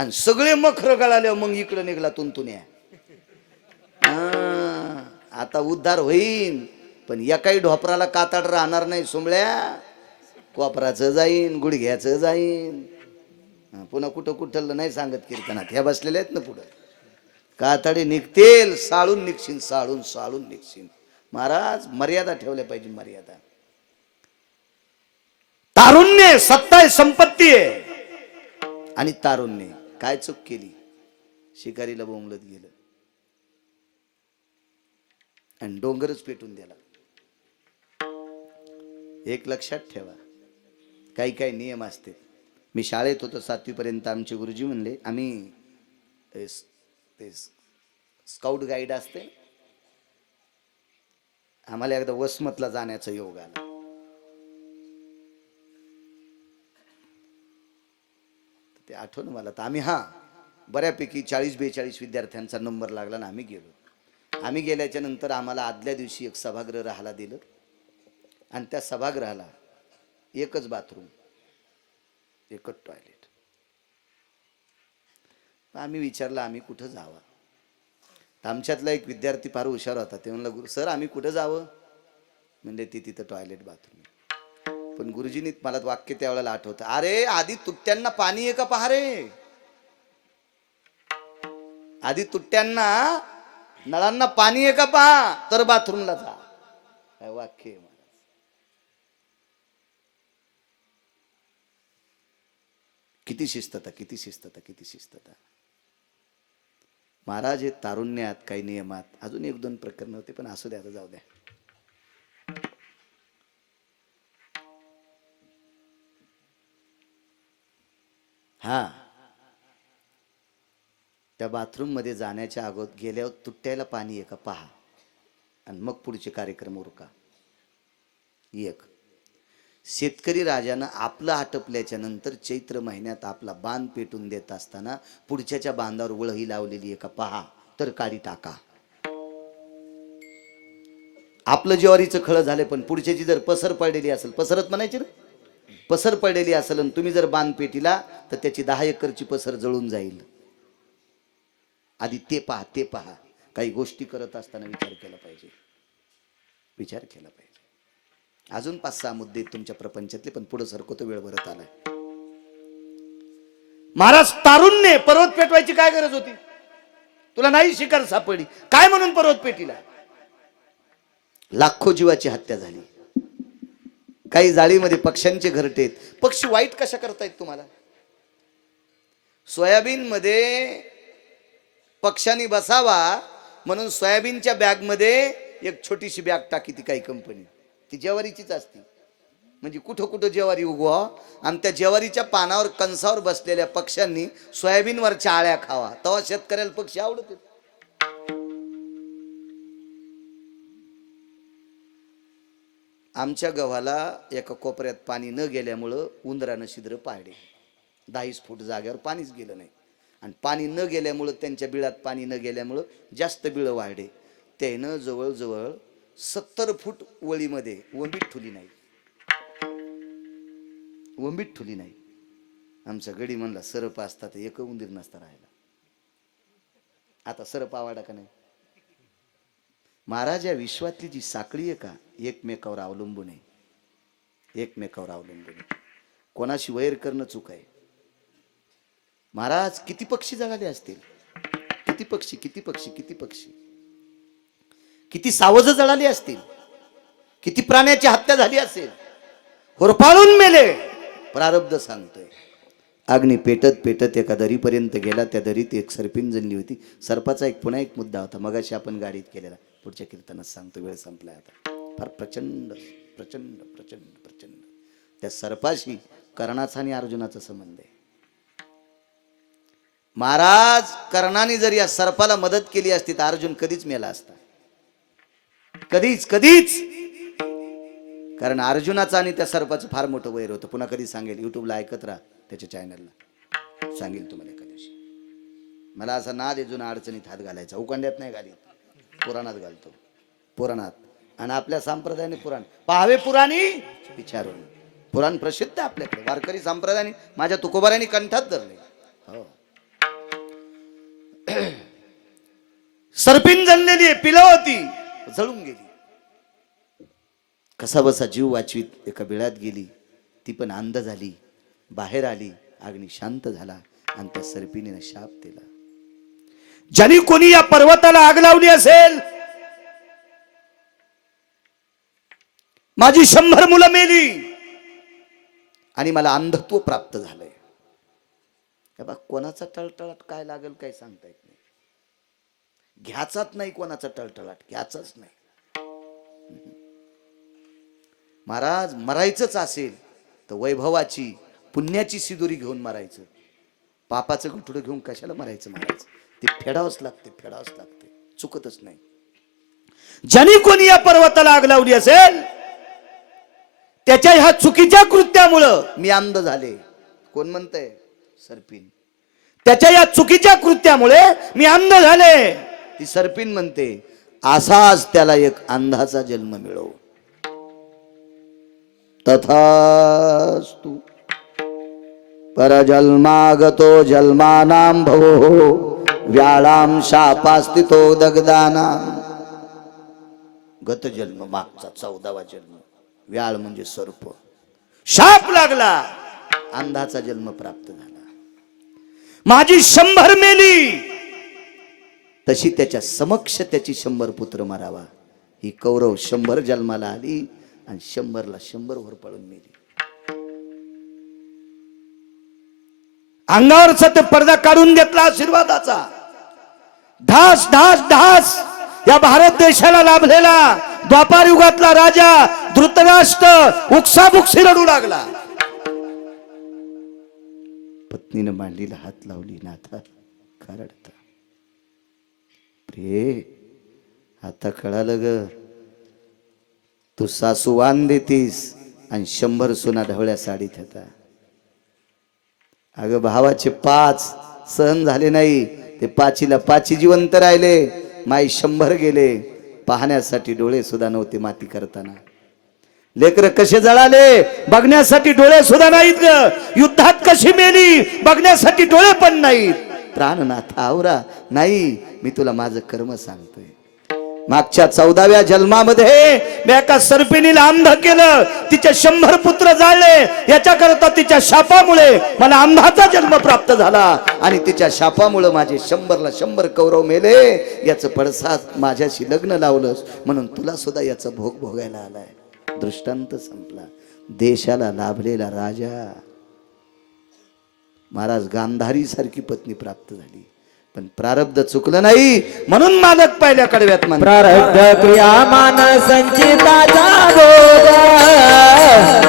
आणि सगळे मखर गळाले मग इकडं निघला तुंतुन्या. आता उद्धार होईन पण एकाही ढोपराला कातड राहणार नाही. सोमळ्या कोपराचं जाईन, गुडघ्याचं जाईन. पुन्हा कुठं कुठलं नाही सांगत कीर्तनात, ह्या बसलेल्या आहेत ना पुढं. कातडे निघतील, साळून निघशील, साळून साळून निघशील. महाराज मर्यादा ठेवल्या पाहिजे, मर्यादा. तारुण्य सत्ता आहे, संपत्ती आहे. आणि तारुण्य काय चूक केली, शिकारीला बोंबलत गेलं आणि डोंगरच पेटून दिला. एक लक्षात ठेवा, काही काही नियम असते. मी शाळेत होतो 7वी पर्यंत, आमचे गुरुजी म्हणले, आम्ही ते स्काउट गाईड असते, आम्हाला एकदा वसमतला जाण्याचा योग आला. ते आठवण मला. तर आम्ही बऱ्यापैकी 40-42 विद्यार्थ्यांचा नंबर लागला ना, आम्ही गेलो. आम्ही गेल्याच्या नंतर आम्हाला आदल्या दिवशी एक सभागृह राहायला दिलं आणि त्या सभागृहाला एकच बाथरूम, एकच टॉयलेट. आम्ही विचारलं आम्ही कुठं जावं. आमच्यातला एक विद्यार्थी फार हुशार होता. ते म्हणलं, गुरु सर आम्ही कुठं जावं. म्हणजे तिथं टॉयलेट बाथरूम. पण गुरुजींनी मला वाक्य त्यावेळेला आठवतं, अरे आधी तुट्ट्यांना पाणी आहे का पहा रे. आधी तुट्ट्यांना नळांना पाणी आहे का पहा, तर बाथरूमला जा. काय वाक्य आहे. किती शिस्तता, किती शिस्तता, किती शिस्तता. महाराज हे तारुण्यात काही नियमात अजून 1-2 प्रकरण होते, पण असू द्या, जाऊ द्या. त्या बाथरूम मध्ये जाण्याच्या अगोदर गेल्यावर तुट्ट्याला पाणी आहे का पहा आणि मग पुढचे कार्यक्रम उरका. एक शेतकरी राजानं आपलं आटपल्याच्या नंतर चैत्र महिन्यात आपला बांध पेटून देत असताना पुढच्याच्या बांधावर वळही लावलेली आहे का पहा, तर काढी टाका. आपलं ज्वारीचं खळं झालं पण पुढच्याची जर पसर पडलेली असेल, पसरत म्हणायची ना, पसर पडलेली असेल आणि तुम्ही जर बांध पेटीला तर त्याची 10 एकरची पसर जळून जाईल. आधी ते पहा, ते पहा. काही गोष्टी करत असताना विचार केला पाहिजे, विचार केला पाहिजे. अजून 5-6 मुद्दे तुमच्या प्रपंचातले, पण पुढे सरकतो, वेळ भरत आलाय. महाराज तारुण्य पर्वत पेटवायची काय गरज होती. तुला नाही शिकार सापडली काय म्हणून पर्वत पेटीला. लाखो जीवाची हत्या झाली. काही जाळीमध्ये पक्ष्यांचे घरटे आहेत. पक्षी वाईट कशा करतायत तुम्हाला. सोयाबीन मध्ये पक्ष्यांनी बसावा म्हणून सोयाबीनच्या बॅग मध्ये एक छोटीशी बॅग टाकी ती काही कंपनी, ती ज्वारीचीच असती. म्हणजे कुठं कुठं ज्वारी उगवा आणि त्या ज्वारीच्या पानावर कंसावर बसलेल्या पक्ष्यांनी सोयाबीनवरच्या आळ्या खावा, तेव्हा शेतकऱ्याला पक्षी आवडत. आमच्या गव्हाला एका कोपऱ्यात पाणी न गेल्यामुळं उंदरानं छिद्र पाडले. 10 फूट जागेवर पाणीच गेलं नाही. आणि पाणी न गेल्यामुळं, त्यांच्या बिळात पाणी न गेल्यामुळं जास्त बिळं वाढले. त्यानं जवळजवळ 70 फूट वळीमध्ये वंबीट ठुली नाही, वंबीट ठुली नाही. आमचा गडी म्हणला सरप असता तर एक उंदीर नसता राहिला. आता सरप आवाडा का नाही. महाराज या विश्वातली जी साखळी आहे का, एकमेकावर अवलंबून आहे, एकमेकावर अवलंबून आहे. कोणाशी वैर करणं चूक आहे. महाराज किती पक्षी जगाले असतील, किती पक्षी, किती पक्षी, किती पक्षी, किती सावज जळाली असतील, किती प्राण्याची हत्या झाली असेल, होरपाळून मेले. प्रारब्ध सांगतोय. अग्नी पेटत पेटत एका दरीपर्यंत गेला. त्या दरीत एक सर्पिन जणली होती. सर्पाचा पुन्हा एक मुद्दा होता, मगाशी आपण गाडीत केलेला, पुढच्या कीर्तनात सांगतो, वेळ संपलाय आता. फार प्रचंड प्रचंड प्रचंड प्रचंड त्या सर्पाशी कर्णाचा आणि अर्जुनाचा संबंध आहे. महाराज कर्णाने जर या सर्पाला मदत केली असती तर अर्जुन कधीच मेला असता, कधीच कधीच. कारण अर्जुनाचं आणि त्या सर्पाचं फार मोठं वैर होतं. पुन्हा कधी सांगेल, युट्यूबला ऐकत राहा, त्याच्या चॅनलला सांगेल तुम्हाला एका दिवशी. मला असा नाद आहे जुना अडचणीत हात घालायचा. उकांड्यात नाही घालीत, पुराणात घालतो, पुराणात. आणि आपल्या संप्रदायाने पुराण पाहावे, पुराणी विचारून. पुराण प्रसिद्ध आपल्याकडे वारकरी संप्रदायाने, माझ्या तुकोबारांनी कंठात धरले. हो, सर्पिन जणलेली आहे, पिलवती जळून गेली. कसा बसा जीव वाचवीत एका बिळात गेली. ती पण अंध झाली. बाहेर आली. अग्नी शांत झाला आणि त्या सर्पिणीने शाप दिला. ज्याने कोणी या पर्वताला आग लावली असेल, माझी 100 मुलं मेली आणि मला अंधत्व प्राप्त झालंय. बा कोणाचा टळटळाट काय लागेल काय सांगता येत नाही. घ्याचाच नाही कोणाचा टळटळाट, घ्याचाच नाही. महाराज मरायचंच असेल तर वैभवाची पुण्याची सिदुरी घेऊन मरायचं. पापाचं गुठुडं घेऊन कशाला मरायचं? महाराज ते फेडावंच लागते, फेडावंच लागते, चुकतच नाही. ज्याने कोणी या पर्वताला आग लावली असेल त्याच्या ह्या चुकीच्या कृत्यामुळं मी अंध झाले. कोण म्हणतंय? सर्पिन. त्याच्या या चुकीच्या कृत्यामुळे मी अंध झाले. ती सर्पिन म्हणते असाच त्याला एक अंधाचा जन्म मिळो. तथास्तु. परजन्मागतो जन्मानां भवो व्याळां शापास्तितो दगदानां. गत जन्म मागचा 14वा जन्म. व्याळ म्हणजे सर्प. शाप लागला, अंधाचा जन्म प्राप्त झाला. माझी 100 मेली, तशी त्याच्या समक्ष त्याची 100 पुत्र मारावा. ही कौरव 100 जन्माला आली आणि 100ला 100 वर पळून मेली. अंगावरचा ते पडदा काढून घेतला आशीर्वादाचा. ढास ढास ढास या भारत देशाला लाभलेला द्वापार युगातला राजा धृतराष्ट्र उकसाबुकसी रडू लागला. पत्नीने मांडीला हात लावली. नाथा का रडता? प्रिये आता कळालं ग, तू सासू वाण देतीस आणि 100 सुना ढवळ्या साडीत होता. अगं भावाचे 5 सहन झाले नाही, ते 5ला 5 जिवंत राहिले. माई 100 गेले. पाहण्यासाठी डोळे सुद्धा नव्हते माती करताना. लेकर कसे जळाले बघण्यासाठी डोळे सुद्धा नाहीत ग. युद्धात कशी मेली बघण्यासाठी डोळे पण नाहीत. प्राणनाथ आवरा. नाही, मी तुला माझं कर्म सांगतोय. मागच्या 14व्या जन्मामध्ये मी एका सर्पिणीला अंध केलं, तिचे 100 पुत्र जाळले. याच्याकरता तिच्या शापामुळे मला अंधाचा जन्म प्राप्त झाला आणि तिच्या शापामुळे माझे 100ला 100 कौरव मेले. याचं पडसाद माझ्याशी लग्न लावलंस म्हणून तुला सुद्धा याचा भोग भोगायला आलाय. दृष्टांत संपला. देशाला लाभलेला राजा. महाराज गांधारी सारखी पत्नी प्राप्त झाली, पण प्रारब्ध चुकलं नाही म्हणून मालक पहिल्या कडव्यात मान. प्रारब्ध क्रियामान संचिताचा भोग.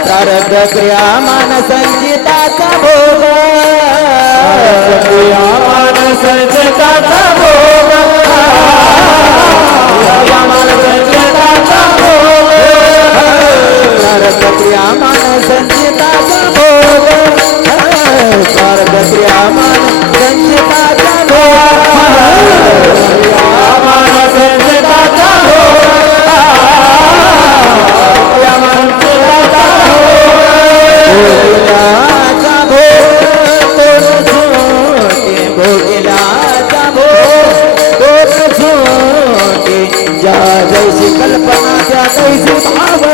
प्रारब्ध क्रियामान संचिताचा भोग. क्रियामान संचिताचा भोग. क्रियामान संचिताचा भोग. प्रारब्ध क्रियामान संचिताचा भोग. प्रारब्ध क्रियामान संचिताचा भोग. क्रियामान संचिताचा भोग. क्रियामान संचिताचा भोग. भोगिलाचा भोग. ज्या जैसी कल्पना त्या तैसी भावना.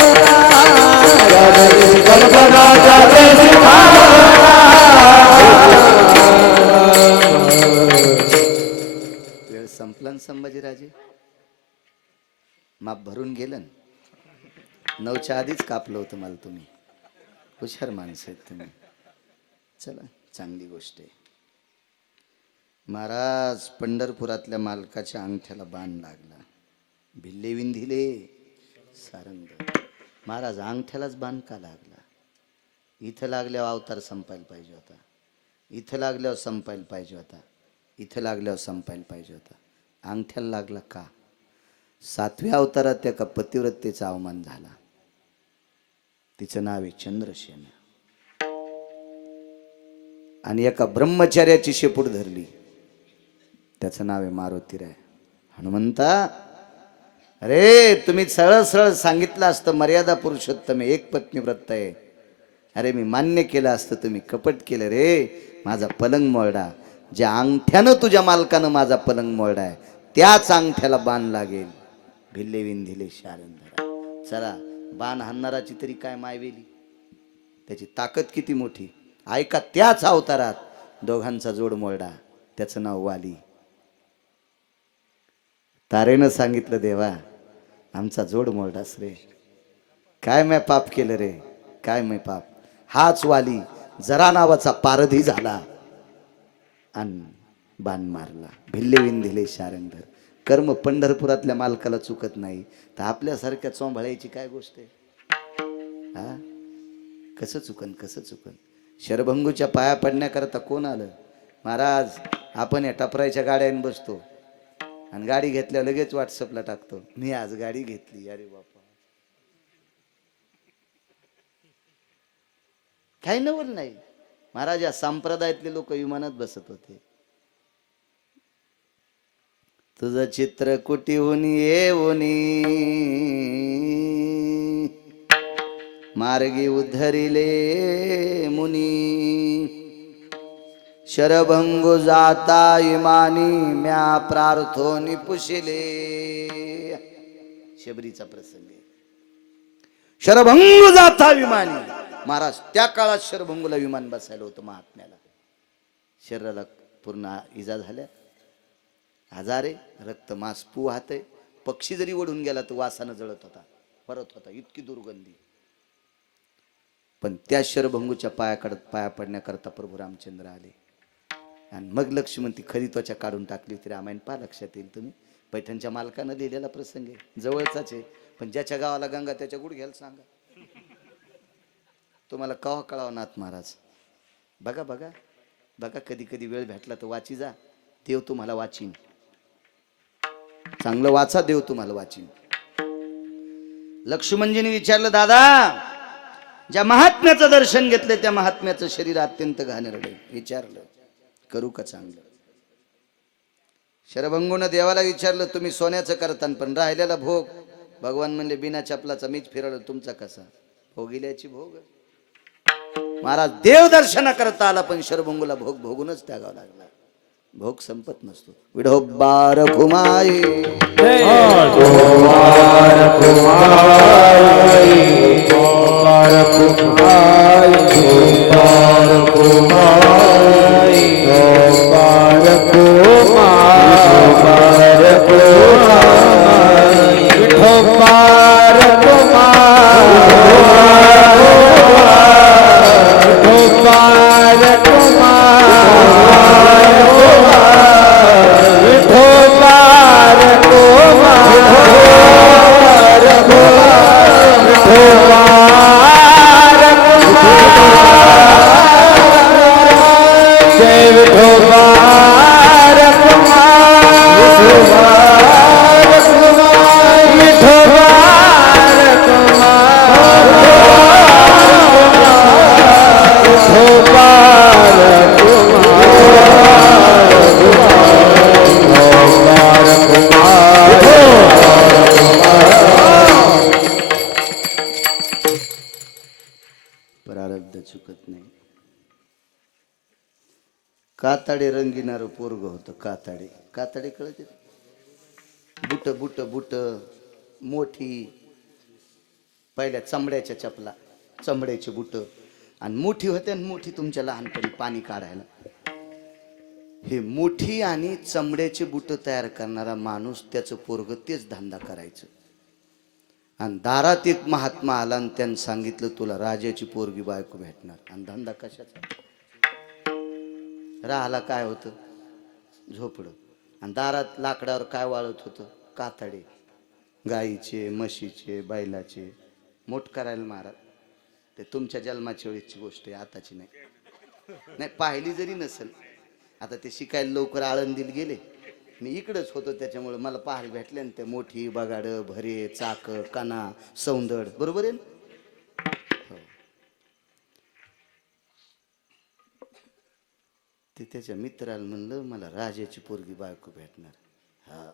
ज्या जैसी कल्पना त्या तैसी भावना. वेळ संपला ना संभाजीराजे. माप भरून गेलं. 9च्या आधीच कापलं होतं मला तुम्ही. हुशार माणसं आहेत तुम्ही. चला चांगली गोष्ट आहे. महाराज पंढरपुरातल्या मालकाच्या अंगठ्याला बाण लागला. भिल्ले विंधिले सारंग. महाराज अंगठ्यालाच बाण का लागला? इथं लागल्यावर अवतार संपायला पाहिजे होता. इथं लागल्यावर संपायला पाहिजे होता. इथं लागल्यावर संपायला पाहिजे होता. अंगठ्याला लागला का? 7व्या अवतारात त्या का पतिव्रतेचा अवमान झाला. तिचं नाव आहे चंद्रसेन. आणि एका ब्रह्मचार्याची शेपूट धरली. त्याचं नाव आहे मारुतीराय. हनुमंता, अरे तुम्ही सरळ सरळ सांगितलं असतं मर्यादा पुरुषोत्तम एक पत्नी व्रत आहे. अरे मी मान्य केलं असतं, तुम्ही कपट केलं रे. माझा पलंग मोडा. ज्या अंगठ्यानं तुझ्या मालकानं माझा पलंग मोडलाय त्याच अंगठ्याला बाण लागेल. भिल्ले विंधिले शारंधरा. चला, बाण हाणणाराची तरी काय मायवेली, त्याची ताकद किती मोठी. ऐका, त्याच अवतारात दोघांचा जोड मोडला, त्याचं नाव वाली. तारेनं सांगितलं, देवा आमचा जोड मोडलास रे, काय मैं पाप केलं रे, काय मैं पाप. हाच वाली जरा नावाचा पारधी झाला आणि बाण मारला. भिल्ले विंधिले शारंधर. कर्म पंढरपुरातल्या मालकाला चुकत नाही तर आपल्यासारख्या चोंभाळ्याची काय गोष्ट आहे. हा, कसं चुकन, कसं चुकन. शरभंगूच्या पाया पडण्याकरता कोण आलं? महाराज, आपण या टपरायच्या गाड्याने बसतो आणि गाडी घेतल्या लगेच व्हॉट्सअपला टाकतो, मी आज गाडी घेतली. अरे बापा, काही नवल नाही. महाराज, या संप्रदायातले लोक विमानात बसत होते. तुझं चित्र कुटीहून येऊनी मार्गी उद्धरिले मुनी. शरभंगू जाता इमानी म्या प्रार्थोनी पुशिले. शबरीचा प्रसंग आहे. शरभंगू जाता विमानी. महाराज, त्या काळात शरभंगूला विमान बसायला होतं महात्म्याला. शरीराला पूर्ण इजा झाल्या, आजारे, रक्त मास पू वाहतय. पक्षी जरी ओढून गेला तर वासानं जळत होता, परत होता, इतकी दुर्गंधी. पण त्या शरभंगूच्या पाया पडण्याकरता प्रभू रामचंद्र आले आणि मग लक्ष्मण ती खरी त्वचा काढून टाकली होती. रामायण पहा, लक्षात येईल. तुम्ही पैठणच्या मालकानं लिहिलेला प्रसंग आहे, जवळचाच आहे. पण ज्याच्या गावाला गंगा त्याच्या गुडघ्याला सांगा. तुम्हाला कवा कळावं नाथ महाराज. बघा बघा बघा, कधी कधी वेळ भेटला तर वाची जा. देव तुम्हाला वाचीन, चांगलं वाचा, देव तुम्हाला वाचीन. लक्ष्मणजीने विचारलं, दादा, ज्या महात्म्याचं दर्शन घेतलं त्या महात्म्याचं शरीर अत्यंत घाणेरडं. विचारलं, करू का चांगलं? शरभंगूनं देवाला विचारलं, तुम्ही सोन्याचं करतान पण राहिलेला भोग. भगवान म्हणले, बिना चपलाचा मीच फिरवलं, तुमचा कसा? भोगिल्याची भोग. महाराज, देव दर्शना करता आला पण शरभंगूला भोग भोगूनच त्यागावं लागला. भोग संपत नसतो. विढोबार घुमाई, प्रारब्ध चुकत नाही. काताडे रंगिनार पोरग होतं. काताडे, काताडे कळते? बुट बुट बुट मोठी, पहिल्या चमड्याच्या चपला, चमड्याचे बुट, आणि मोठी होते. आणि मोठी तुमच्या लहानपणी पाणी काढायला, हे मोठी आणि चमड्याचे बुट तयार करणारा माणूस, त्याचं पोरग तेच धंदा करायचं. आणि दारात एक महात्मा आला आणि त्यानं सांगितलं, तुला राजाची पोरगी बायको भेटणार. आणि धंदा कशाचा? राहाला काय होतं? झोपडं. आणि दारात लाकडावर काय वाळत होतं? कातडे, गाईचे, म्हशीचे, बैलाचे. मोठ करायला महाराज, ते तुमच्या जन्माच्या वेळेची गोष्ट आहे, आताची नाही. नाही, पाहिली जरी नसेल. आता ते शिकायला लवकर आळंदीला गेले, मी इकडंच होतो, त्याच्यामुळे मला पाहायला भेटले ना ते मोठी बगाड, भरे, चाक, काना, सौंदड. बरोबर आहे ना? हो. ते त्याच्या मित्राला म्हणलं, मला राजाची पोरगी बायको भेटणार. हा,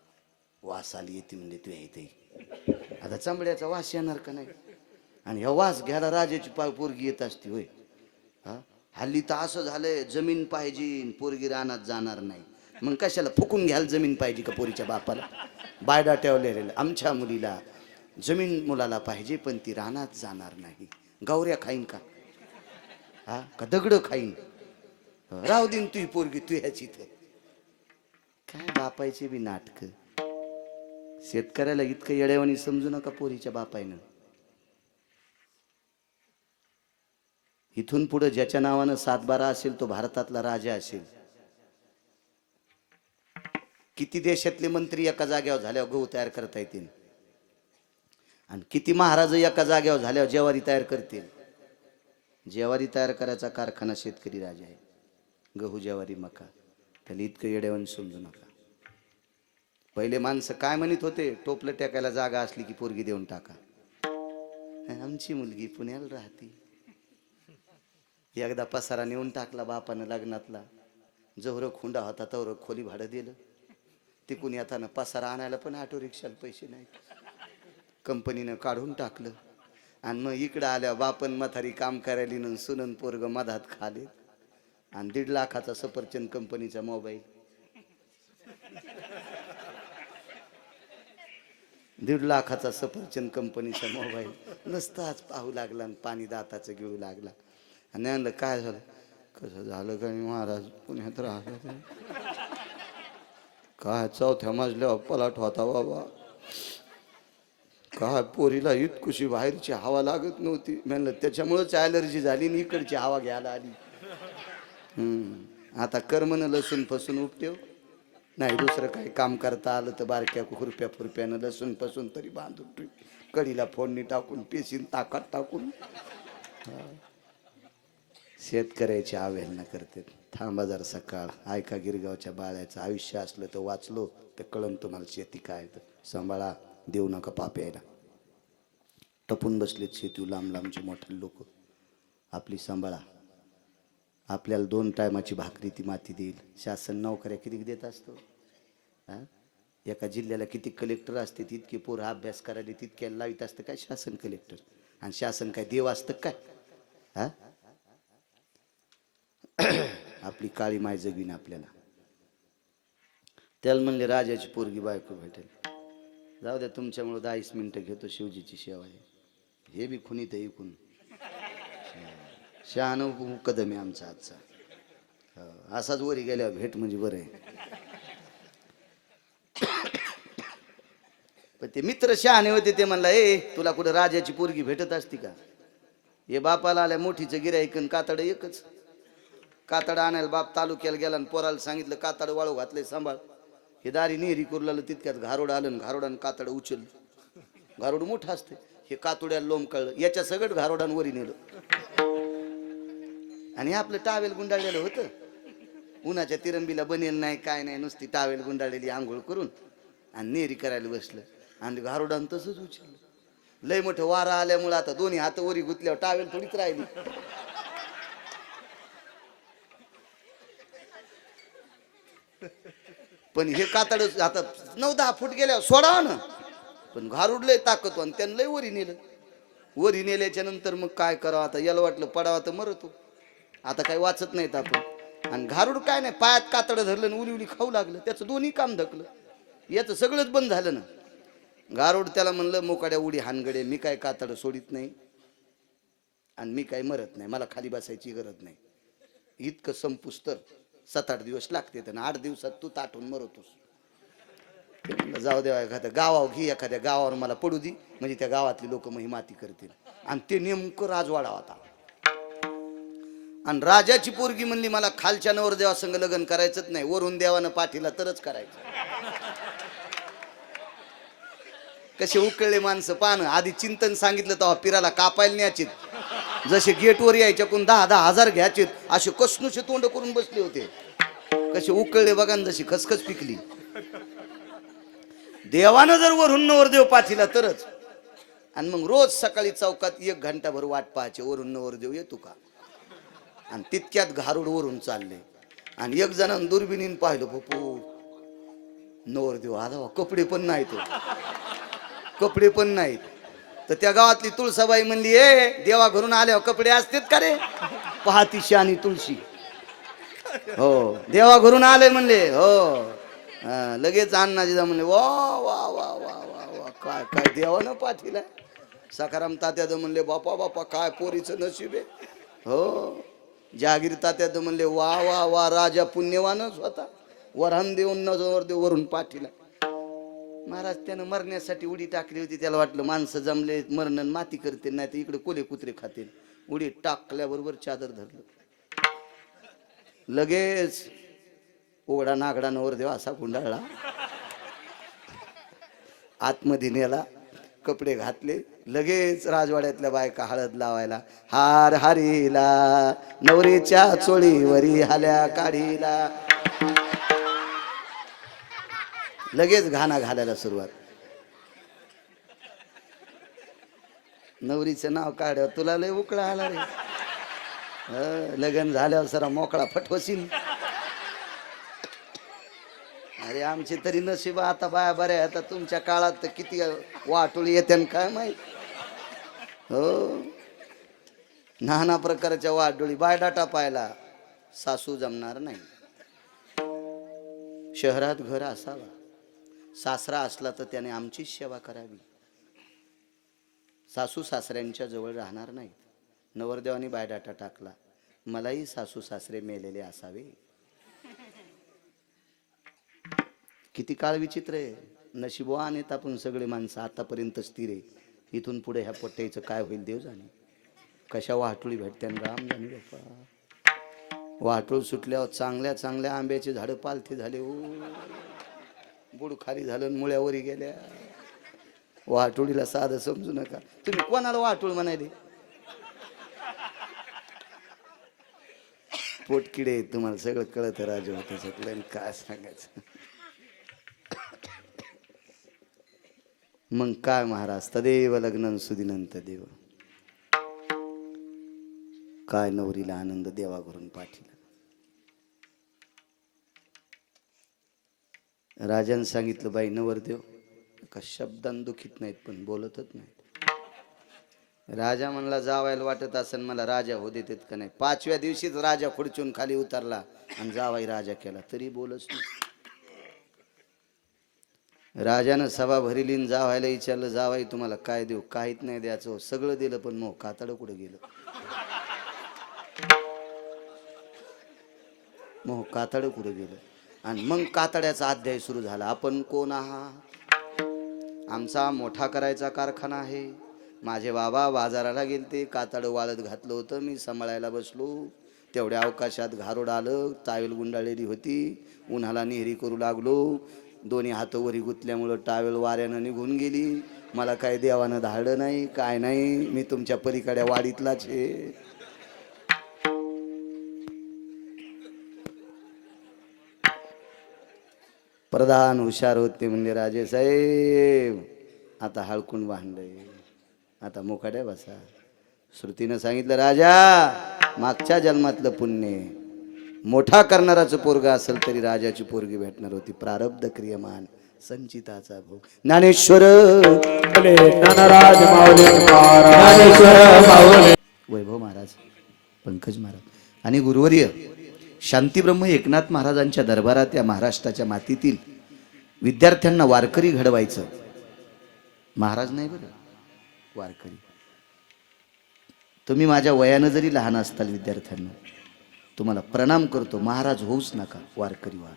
वास आली येते म्हणजे तू येते. आता चमड्याचा वास येणार का नाही? आणि ह्या वास घ्यायला राजाची पोरगी येत असती होय? हा, हल्ली तर असं झालंय, जमीन पाहिजे पोरगी रानात जाणार नाही. मग कशाला फुकून घ्याल जमीन पाहिजे का पोरीच्या बापाला? बायडा ठेवलेले आमच्या मुलीला जमीन मुलाला पाहिजे पण ती रानात जाणार नाही. गौऱ्या खाईन का? हा का दगड खाईन? राहू दिन तुही पोरगी तू ह्याची तर काय बापायचे बी नाटक. शेतकऱ्याला इतकं येड्यावानी समजू नका पोरीच्या बापायनं. इथून पुढे ज्याच्या नावानं 7-12 असेल तो भारतातला राजा असेल. किती देशातले मंत्री एका जागेवर झाल्यावर गहू तयार करता येतील आणि किती महाराज एका जागेवर झाल्यावर ज्वारी तयार करतील. ज्वारी तयार करायचा कारखाना शेतकरी राजा आहे. गहू ज्वारी मका. त्याला इतकं येड्यावानी समजू नका. पहिले माणसं काय म्हणत होते? टोपलं टेकायला जागा असली की पोरगी देऊन टाका. आमची मुलगी पुण्याला राहते. एकदा पसारा नेऊन टाकला बापानं लग्नातला. जवळ खुंडा होता तवर खोली भाडं दिलं. तिकून येताना पसारा आणायला पण ऑटो रिक्षाला पैसे नाहीत. कंपनीनं काढून टाकलं. आणि मग इकडं आल्या बापन म्हातारी काम करायली सुनन पोरग मधात खाले. आणि 1.5 लाखाचा सफरचंद कंपनीचा मोबाईल. 1.5 लाखाचा सफरचंद कंपनीचा मोबाईल नसताच पाहू लागला आणि पाणी दाताचं गिळू लागला. आणि म्हणलं काय झालं? कसं झालं का महाराज पुण्यात राहिलं काय 4थ्या मजल्यावर पलाट होता बाबा. काय पोरीला इतकुशी बाहेरची हवा लागत नव्हती. म्हणलं त्याच्यामुळेच ॲलर्जी झाली आणि इकडची हवा घ्यायला आली. आता कर्मनं लसूण फसून उपटेव नाही. दुसरं काही काम करता आलं तर बारक्या खुरप्या फुरप्यानं लसूण फसून तरी बांधून ठेव. कढीला फोडणी टाकून पेशीन ताकात टाकून. शेतकऱ्याची अवहेलना करते. थांबा जरा सकाळ ऐका गिरगावच्या बाळ्याचं. आयुष्य असलं तर वाचलो तर कळण तुम्हाला शेती काय. सांभाळा देऊ नका पाप यायला. टपून बसलेत शेती लांब लांबचे मोठे लोक. आपली सांभाळा. आपल्याला 2 टायमाची भाकरी ती माती देईल. शासन नोकऱ्या किती देत असतो? एका जिल्ह्याला किती कलेक्टर असते तितके पोरं अभ्यास करायला तितक्याला लावित असतं काय शासन कलेक्टर? आणि शासन काय देव असतं काय? हा आपली काळी माय जगीन आपल्याला. त्याला म्हणले राजाची पोरगी बायको भेटेल. जाऊ द्या तुमच्यामुळे 10 मिनिटं घेतो. शिवजीची सेवा आहे. हे बी खुनी तर ऐकून शहाणं कदम आहे आमचा आजचा. असाच वरी गेल्यावर भेट म्हणजे बरं आहे. पण ते मित्र शहाणे होते. ते म्हणला ए तुला कुठं राजाची पोरगी भेटत असती का? हे बापाला आल्या मोठीचं गिऱ्हाईकन कातड एकच. कातड आणायला बाप तालुक्याला गेला आणि पोराला सांगितलं कातड वाळू घातले सांभाळ. हे दारी नेहरी कुरला तितक्यात घारोड आलं. घारोडान कातड उचल. घारोड मोठं असते. हे कातोड्याला लोम कळलं. याच्या सगळं घारोडांवरी नेलं. आणि आपलं टावेल गुंडाळलेलं होतं. उन्हाच्या तिरंबीला बनेल नाही काय नाही. नुसती टावेल गुंडाळलेली आंघोळ करून आणि नेहरी करायला बसलं. आणि घारोडान तसंच उचललं. लय मोठं वारा आल्यामुळे आता दोन्ही हात वरी गुतल्यावर टावेल थोडीच राहिली. पण हे कातड आता 9-10 फूट गेल्यावर सोडावा ना. पण घारुड लय ताकदवान. त्यानं लय वरी नेलं. वरी नेल्याच्या नंतर मग काय करावं आता? याला वाटलं पडावा तर मरतो. आता काही वाचत नाहीत आपण. आणि घारुड काय नाही पायात कातड धरलं आणि उली उली खाऊ लागलं. त्याचं दोन्ही काम धकलं. याचं सगळंच बंद झालं ना. गारुड त्याला म्हणलं मोकाड्या उडी हानगडे. मी काय कातड सोडित नाही आणि मी काय मरत नाही. मला खाली बसायची गरज नाही. इतकं संपूस तर 7-8 दिवस लागते. आणि 8 दिवसात तू ताटून मरतोस. जाऊ द्या एखाद्या गावावर घे. एखाद्या गावावर मला पडू दे म्हणजे त्या गावातली लोक महिमाती करतील. आणि ते नेमकं राजवाडा होता. आणि राजाची पोरगी म्हणली मला खालच्या नवरदेवा संग लग्न करायचंच नाही. वरून देवानं पाठीला तरच करायचं. कसे उकळले माणसं पाहणं. आधी चिंतन सांगितलं तेव्हा पिराला कापायला न्यायचे. जसे गेटवर यायच्या कोण 10-10 हजार घ्यायचे. असे कसनुसे तोंड करून बसले होते. कसे उकळले बघा जशी खसखस पिकली. देवानं जर वरून नवरदेव पाठीला तरच. आणि मग रोज सकाळी चौकात 1 घंटाभर वाट पाहायचे वरून नवरदेव येतो का. आणि तितक्यात घारुड वरून चालले. आणि 1 जणांनी दुर्बिणीन पाहिलं पप्पू नवरदेव आला. कपडे पण नाही तो. कपडे पण नाहीत. तर त्या गावातली तुळसाबाई म्हणली ए देवा घरून आल्यावर कपडे असतात का रे? पाहती शानी तुळशी. हो देवा घरून आले म्हणले. हो लगेच अण्णाजी म्हणले वा वा वा वा वा वा काय काय देवानं पाठीला. सखाराम तात्याद म्हणले बापा बापा काय पोरीचं नशीब आहे. हो जहागीर तात्याद म्हणले वा वा वा राजा पुण्यवानच होता. वरहन देऊन नजर देव वरून पाठीला. महाराज त्यानं मरण्यासाठी उडी टाकली होती. त्याला वाटलं माणसं जमले मरण माती करते नाही तर इकडे कोले कुत्रे खातील. उडी टाकल्याबरोबर चादर धरलं. लगेच उघडा नागडा नवरदेव असा गुंडाळला. आतमध्ये नेला कपडे घातले. लगेच राजवाड्यातल्या बायका हळद लावायला. हार हारीला नवरीच्या चोळीवरी हाल्या काढीला. लगेच घाणा घालायला सुरुवात. नवरीचं नाव काढ तुला लय उकळा आला रे. लग्न झाल्यावर सरा मोकळा फटवशील. अरे आमची तरी नशीब आता बाया बऱ्या. आता तुमच्या काळात तर किती वाटोळी येते काय माहित. हो नाना प्रकारच्या वाटोळी. बायडाटा पाहिला सासू जमणार नाही. शहरात घर असावा. सासरा असला तर त्याने आमचीच सेवा करावी. सासू सासऱ्यांच्या जवळ राहणार नाही. नवरदेवानी बायडाटा टाकला मलाही सासू सासरे मेलेले असावे. किती काळ विचित्र आहे. नशिबवान आहेत आपण सगळे माणसं आतापर्यंत स्थिर आहे. इथून पुढे ह्या पोट्याचं काय होईल देव जाणे. कशा वाहटुळी भेटत्यान राम जाणे बाप्पा. वाहटूळ सुटल्यावर चांगल्या चांगल्या आंब्याचे झाडं पालथे झाले. हो बुड खाली झालं मुळ्यावरी गेल्या. वाहटुळीला साधं समजू नका. तुम्ही कोणाला वाहटूळ म्हणाले. पोटकिडे तुम्हाला सगळं कळत राजा होतं सगळं काय सांगायचं. मग काय महाराज तदेव लग्न सुदिनंत देव. काय नवरीला आनंद देवा करून पाठीला. राजाने सांगितलं बाई नवरदेव का शब्दान दुखीत नाहीत पण बोलतच नाहीत. राजा म्हणला जावायला वाटत असेल मला राजा हो देतात का नाही. 5व्या दिवशीच राजा खुर्चून खाली उतरला आणि जावाई राजा केला तरी बोलच नाही. राजानं सभा भरिलीन जावायला विचारलं जावाई तुम्हाला काय देऊ. काहीच नाही द्यायचं. सगळं दिलं पण मग कातडं कुठं गेलं. मग कातडं कुठं गेलं. आणि मग कातड्याचा अध्याय सुरू झाला. आपण कोण आहात. आमचा मोठा करायचा कारखाना आहे. माझे बाबा बाजाराला गेलते. कातडं वाळत घातलं होतं. मी सांभाळायला बसलो. तेवढ्या अवकाशात घारोड आलं. टावेल गुंडाळलेली होती. उन्हाला नेहरी करू लागलो. दोन्ही हात वरी गुतल्यामुळं टावेल वाऱ्यानं निघून गेली. मला काय देवानं धाडलं नाही काय नाही. मी तुमच्या पलीकडे वाडीतलाच आहे. प्रधान हुशार होते म्हणजे राजे साहेब आता हळकून बांधलंय. आता मुकाट्या बसा. श्रुतीनं सांगितलं राजा मागच्या जन्मातलं पुण्य मोठा करणाराचं पोरग असेल तरी राजाची पोरगी भेटणार होती. प्रारब्ध क्रियमान संचिताचा भोग. ज्ञानेश्वर वैभव महाराज पंकज महाराज आणि गुरुवर्य शांतीब्रह्म एकनाथ महाराजांच्या दरबारात या महाराष्ट्राच्या मातीतील विद्यार्थ्यांना वारकरी घडवायचं. महाराज नाही बरं वारकरी. तुम्ही माझ्या वयानं जरी लहान असताल विद्यार्थ्यांना तुम्हाला प्रणाम करतो. महाराज होऊच नका. वारकरी व्हा.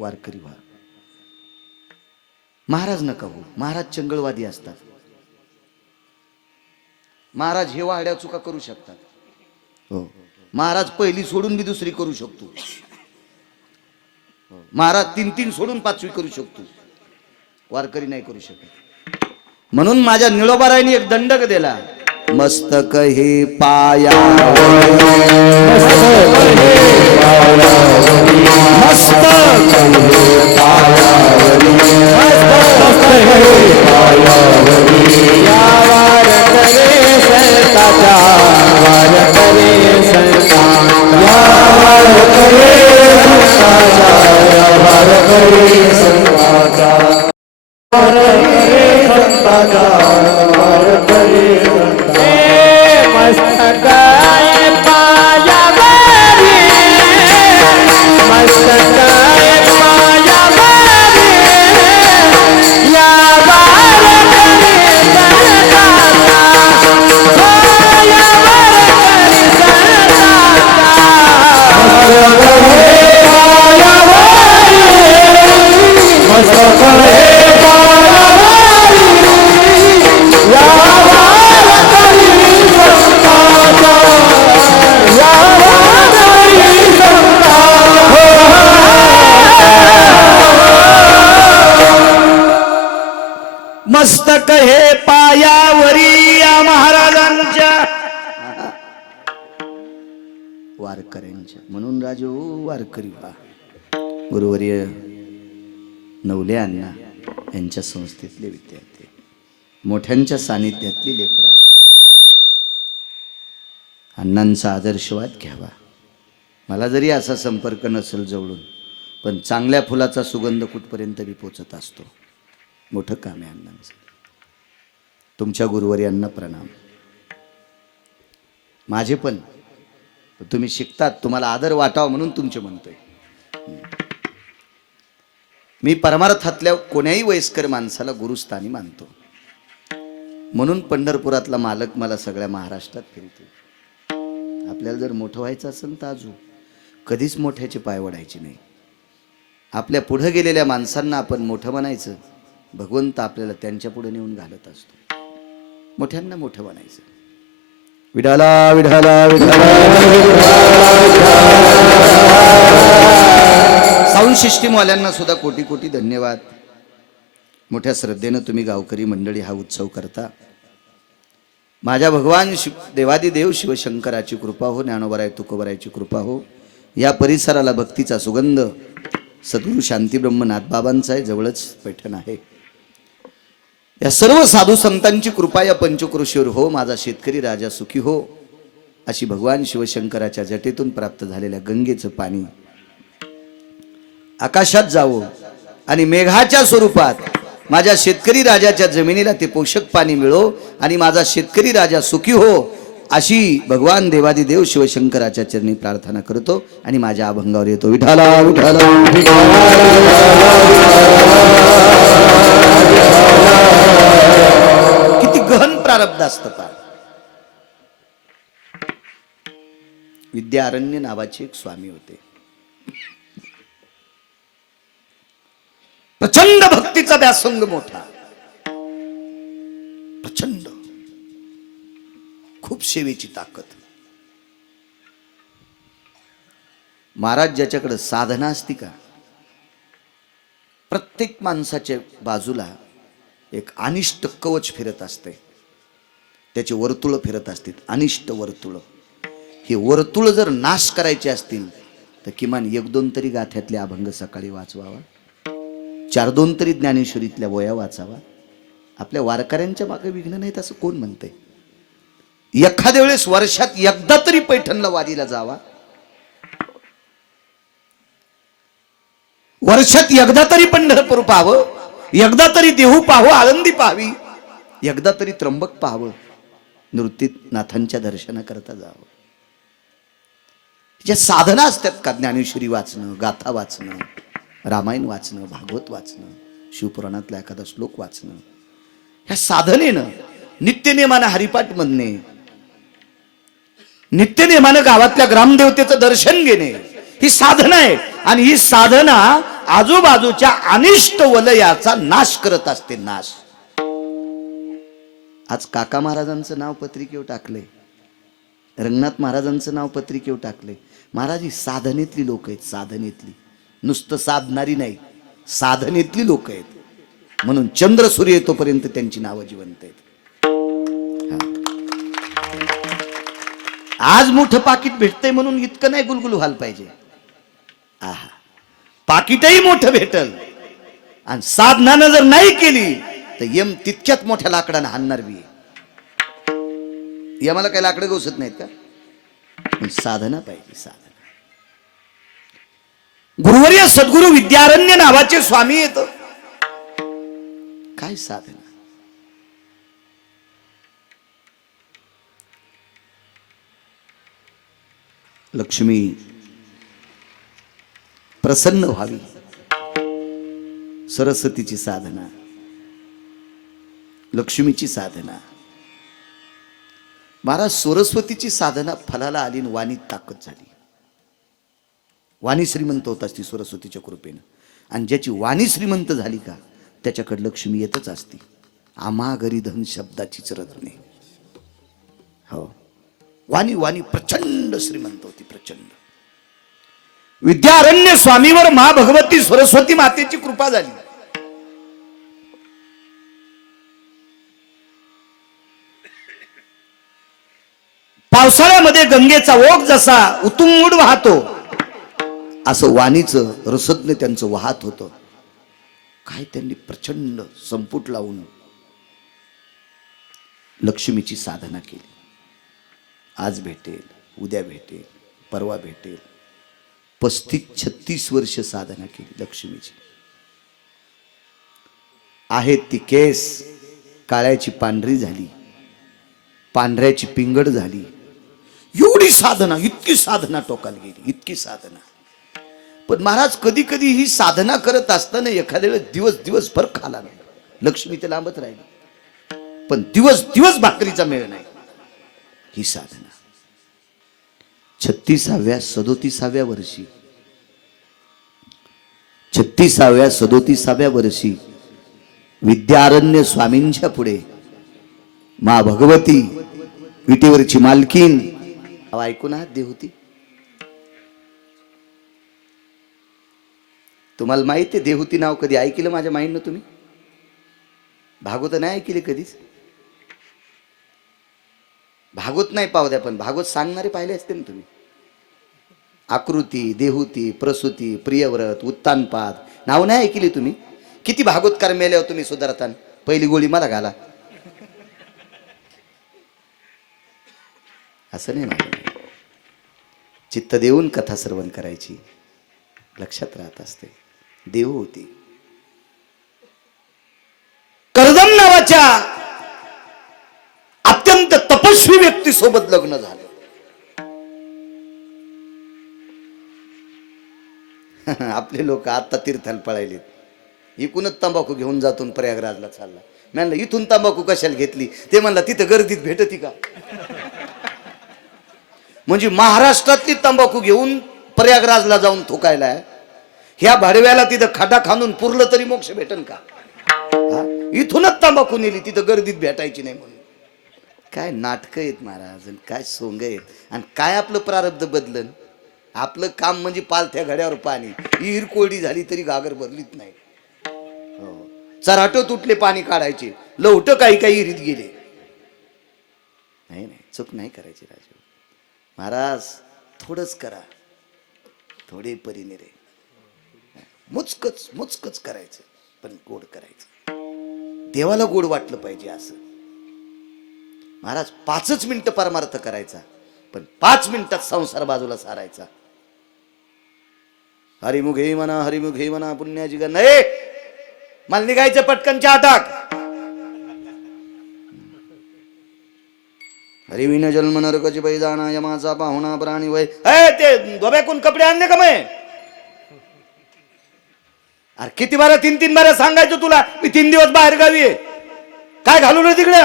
वारकरी व्हा. महाराज नका हो. महाराज चंगळवादी असतात. महाराज हे वाड्या चुका करू शकतात. हो महाराज पहिली सोडून मी दुसरी करू शकतो. महाराज 3 सोडून 5वी करू शकतो. वारकरी नाही करू शकत. म्हणून माझ्या निळोबारायने एक दंडक दिला. मस्तक हे पाया मस्तकाय वाजो वारकरी व्हा. गुरुवर्य नवले अण्णा यांच्या संस्थेतले विद्यार्थी, मोठ्यांच्या सानिध्यातली लेकरं आहात. अण्णांचा आदर्शवाद घ्यावा. मला जरी असा संपर्क नसेल जवळून, पण चांगल्या फुलाचा सुगंध कुठपर्यंत बी पोचत असतो. मोठं काम आहे अण्णांचं. तुमच्या गुरुवर्यांना प्रणाम. माझे पण तुम्ही शिकतात, तुम्हाला आदर वाटावा म्हणून तुमचे म्हणतोय. मी परमार्थातल्या कोण्याही वयस्कर माणसाला गुरुस्थानी मानतो. म्हणून पंढरपुरातला मालक मला सगळ्या महाराष्ट्रात फिरतो. आपल्याला जर मोठं व्हायचं असेल तर आजू कधीच मोठ्याचे पाय वडायचे नाही. आपल्या पुढे गेलेल्या माणसांना आपण मोठं म्हणायचं. भगवंत आपल्याला त्यांच्या पुढे नेऊन घालत असतो. मोठ्यांना मोठं म्हणायचं. विठाला विठाला विठाला. साऊंड सिस्टीमवाल्यांना सुद्धा कोटी कोटी धन्यवाद. मोठ्या श्रद्धेनं तुम्ही गावकरी मंडळी हा उत्सव करता. माझ्या भगवान देवादिदेव शिवशंकराची कृपा हो, ज्ञानोबराय तुकोबरायची कृपा हो. या परिसराला भक्तीचा सुगंध सद्गुरू शांतीब्रह्म नाथबाबांचा आहे. जवळच पैठण आहे. या सर्व साधू संतांची कृपा या पंचक्रोशीवर हो. माझा शेतकरी राजा सुखी हो, अशी भगवान शिवशंकराच्या जटेतून प्राप्त झालेल्या गंगेचं पाणी आकाशात जावो आणि मेघाच्या स्वरूपात माझ्या शेतकरी राजाच्या जमिनीला ते पोषक पाणी मिळो आणि माझा शेतकरी राजा सुखी हो, अशी भगवान देवादिदेव शिवशंकराच्या चरणी प्रार्थना करतो आणि माझ्या अभंगावर येतो. विठाला विठाला. किती गहन प्रारब्ध असतं पा. विद्यारण्य नावाचे एक स्वामी होते. प्रचंड भक्तीचा व्यासंग मोठा, प्रचंड, खूप सेवेची ताकद. महाराज ज्याच्याकडे साधना असती का, प्रत्येक माणसाच्या बाजूला एक अनिष्ट कवच फिरत असते. त्याचे वर्तुळ फिरत असतील, अनिष्ट वर्तुळ. हे वर्तुळ जर नाश करायचे असतील तर किमान 1-2 तरी गाथ्यातले अभंग सकाळी वाचवावा. 4-2 तरी ज्ञानेश्वरीतल्या वया वाचावा. आपल्या वारकऱ्यांच्या मागे विघ्न नाहीत असं कोण म्हणतंय? एखाद्या वेळेस वर्षात एकदा तरी पैठणला वारीला जावा. वर्षात एकदा तरी पंढरपूर पाहावं, एकदा तरी देहू पाहावं, आळंदी पाहावी, एकदा तरी त्र्यंबक पाहावं, नृत्यनाथांच्या दर्शनाकरता जावं. ज्या साधना असतात का, ज्ञानेश्वरी वाचणं, गाथा वाचणं, रामायण वाचणं, भागवत वाचणं, शिवपुराणातला एखादा श्लोक वाचणं, ह्या साधनेनं नित्यनेमानं हरिपाठ म्हणणे, नित्यनेमानं गावातल्या ग्रामदेवतेचं दर्शन घेणे, ही साधना आहे. आणि ही साधना आजूबाजूच्या अनिष्ट वलयाचा नाश करत असते. नाश. आज काका महाराजांचं नाव पत्रिकेवर टाकले, रंगनाथ महाराजांचं नाव पत्रिकेवर टाकले. महाराज ही साधनेतली लोक आहेत. साधनेतली, नुसतं साधणारी नाही, साधनेतली लोक आहेत. म्हणून चंद्र सूर्य येतोपर्यंत त्यांची नावं जिवंत आहेत. आज मोठं पाकिट भेटतंय म्हणून इतकं नाही गुलगुल व्हायला पाहिजे. आहा, पाकिटही मोठं भेटल आणि साधनानं जर नाही केली तर यम तितक्यात मोठ्या लाकडानं हाणणार बी. यमाला काही लाकडं गोसत नाहीत का? पण साधना पाहिजे. साधना. गुरुवर्य सद्गुरू विद्यारण्य नावाचे स्वामी येत. काय साधना. लक्ष्मी प्रसन्न व्हावी, सरस्वतीची साधना, लक्ष्मीची साधना. महाराज सरस्वतीची साधना फलाला आली आणि वाणीत ताकद झाली. वाणी श्रीमंत होत असती सरस्वतीच्या कृपेनं. आणि ज्याची वाणी श्रीमंत झाली का त्याच्याकडे लक्ष्मी येतच असती. आम्हा घरी धन शब्दाचीच रत्ने. हो, वाणी वाणी प्रचंड श्रीमंत होती. प्रचंड. विद्यारण्य स्वामीवर मा भगवती सरस्वती मातेची कृपा झाली. पावसाळ्यामध्ये गंगेचा ओघ जसा उतुंबून वाहतो असं वाणीचं रसज्ञ त्यांचं वाहत होतं. काय त्यांनी प्रचंड संपुट लावून लक्ष्मीची साधना केली. आज भेटेल, उद्या भेटेल, परवा भेटेल. 35-36 वर्ष साधना केली लक्ष्मीची. आहेत ती केस काळ्याची पांढरी झाली, पांढऱ्याची पिंगड झाली. एवढी साधना, इतकी साधना टोकाला गेली, इतकी साधना. पण महाराज कधी कधी ही साधना करत असताना एखाद्या वेळेस दिवसभर खाला नाही. लक्ष्मी ते लांबत राहिली, पण दिवस भाकरीचा मेळ नाही. ही साधना 36व्या 37व्या वर्षी 36व्या 37व्या वर्षी विद्यारण्य स्वामींच्या पुढे मा भगवती विटेवरची मालकीन ऐकून आहात देहूती. तुम्हाला माहिती आहे देहूती नाव कधी ऐकलं माझ्या माईंनं तुम्ही? भागवत नाही ऐकले कधीच? भागवत नाही पाहू द्या, पण भागवत सांगणारे पाहिले असते ना तुम्ही. आकृती, देहूती, प्रसूती, प्रियव्रत, उत्तानपाद नाव नाही ऐकली तुम्ही? किती भागवतकार मेल्यावर तुम्ही सुधारता. पहिली गोळी मला घाला असं नाही. माझं चित्त देऊन कथा श्रवण करायची, लक्षात राहत असते. देव होती. कर्दम नावाच्या अत्यंत तपस्वी व्यक्ती सोबत लग्न झालं. आपले लोक आता तीर्थाला पळायलेत. इकूनच तंबाखू घेऊन जातून प्रयागराजला चालला. म्हणलं इथून तंबाखू कशाला घेतली? ते म्हणला तिथं गर्दीत भेटती का? म्हणजे महाराष्ट्रातली तंबाखू घेऊन प्रयागराजला जाऊन थुकायला, ह्या भाडव्याला तिथं खडा खांदून पुरलं तरी मोक्ष भेटन का? इथूनच तंबाखू नेली, तिथं गर्दीत भेटायची नाही म्हणून. काय नाटकं आहेत महाराज, काय सोंग आहेत. आणि काय आपलं प्रारब्ध बदलन. आपलं काम म्हणजे पालथ्या घड्यावर पाणी. विहीर कोरडी झाली तरी घागर भरलीच नाही. चराट तुटले पाणी काढायचे, लवट काही काही विहिरीत गेले. नाही नाही, चूक नाही करायची राजू महाराज. थोडंच करा, थोडे परीने रे. मुचकच करायचं, पण गोड करायचं. देवाला गोड वाटलं पाहिजे असं. महाराज 5 मिनिटं परमार्थ करायचा, पण 5 मिनिटात संसार बाजूला सारायचा. हरिमुखे म्हणा पुण्याची ग नाही. मला निघायचं पटकन चहा टाक. हरिविन जन्म नरकाची बैजाणा यमाचा पाहुणा प्राणी वय. ते धोब्याकून कपडे आणले का मग? अरे किती बारा 3 बारा सांगायचं तुला, मी 3 दिवस बाहेर गावी आहे. काय घालून तिकडे?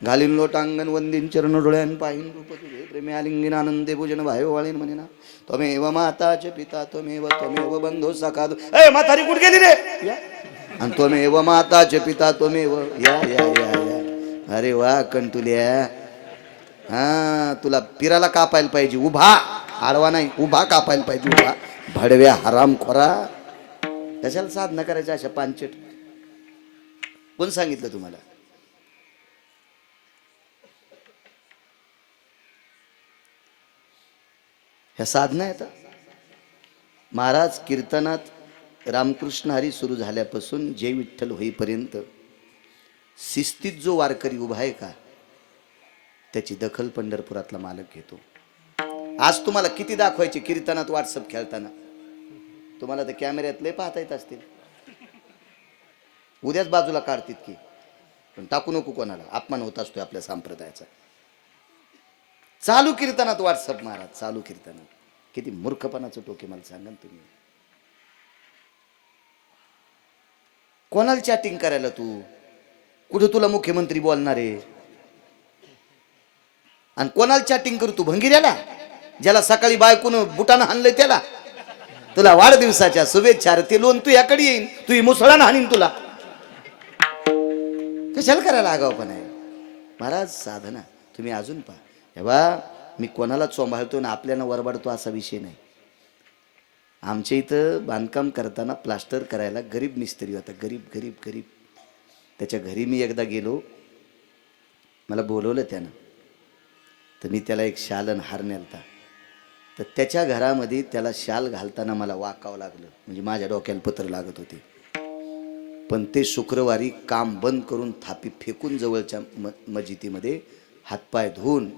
घालीन लोटांगण वंदीन चरण डोळ्यान पाहिन रूप तुझे प्रेमे आलिंगन आनंदे पूजन भाय वाळीन म्हणे ना. त्वमेव माताचे पिता त्वमेव बंधू सखा. ए म्हातारी कुठे गेली रे? आणि त्वमेव माताचे पिता त्वमेव या या या या. अरे वा कंटुल्या. हा तुला पिराला कापायला पाहिजे, उभा आडवा नाही, उभा कापायला पाहिजे. उभा भडव्या हराम खोरा. कशाला साधना करायच्या अशा पांचट? कोण सांगितलं तुम्हाला? ह्या साधना आहेत. महाराज कीर्तनात रामकृष्ण हरी सुरू झाल्यापासून जय विठ्ठल होईपर्यंत शिस्तीत जो वारकरी उभा आहे का, त्याची दखल पंढरपुरातला मालक घेतो. आज तुम्हाला किती दाखवायचे कीर्तनात व्हॉट्सअप खेळताना? तुम्हाला तर कॅमेऱ्यात लय पाहता येत असतील. उद्याच बाजूला काढतील की, पण टाकू नको कोणाला, अपमान होत असतोय आपल्या संप्रदायाचा. चालू कीर्तनात व्हॉट्सअप महाराज, चालू कीर्तनात. किती मूर्खपणाचं टोके मला सांगा तुम्ही. कोणाला चॅटिंग करायला तू? कुठं तुला मुख्यमंत्री बोलणार आहे? आणि कोणाला चॅटिंग करू तू? भंगिऱ्याला, ज्याला सकाळी बायकोनं बुटानं हाणलंय त्याला? तुला वाढदिवसाच्या शुभेच्छा. ते लोन तू याकडे येईन, तू मुसळानं हाणीन तुला. कशाला करायला आगाव पण आहे महाराज. साधना तुम्ही अजून पहा. हे बा, मी कोणाला चोंबाळतो ना आपल्याला वरबाडतो असा विषय नाही. आमच्या इथं बांधकाम करताना प्लास्टर करायला गरीब मिस्त्री होता. गरीब. त्याच्या घरी मी एकदा गेलो, मला बोलवलं त्यानं. तर मी त्याला एक शालन हार नेलता. तर त्याच्या घरामध्ये त्याला शाल घालताना मला वाकावं लागलं, म्हणजे माझ्या डोक्याला पत्र लागत होते. पण ते शुक्रवारी काम बंद करून थापी फेकून जवळच्या मस्जिदीमध्ये हातपाय धुवून,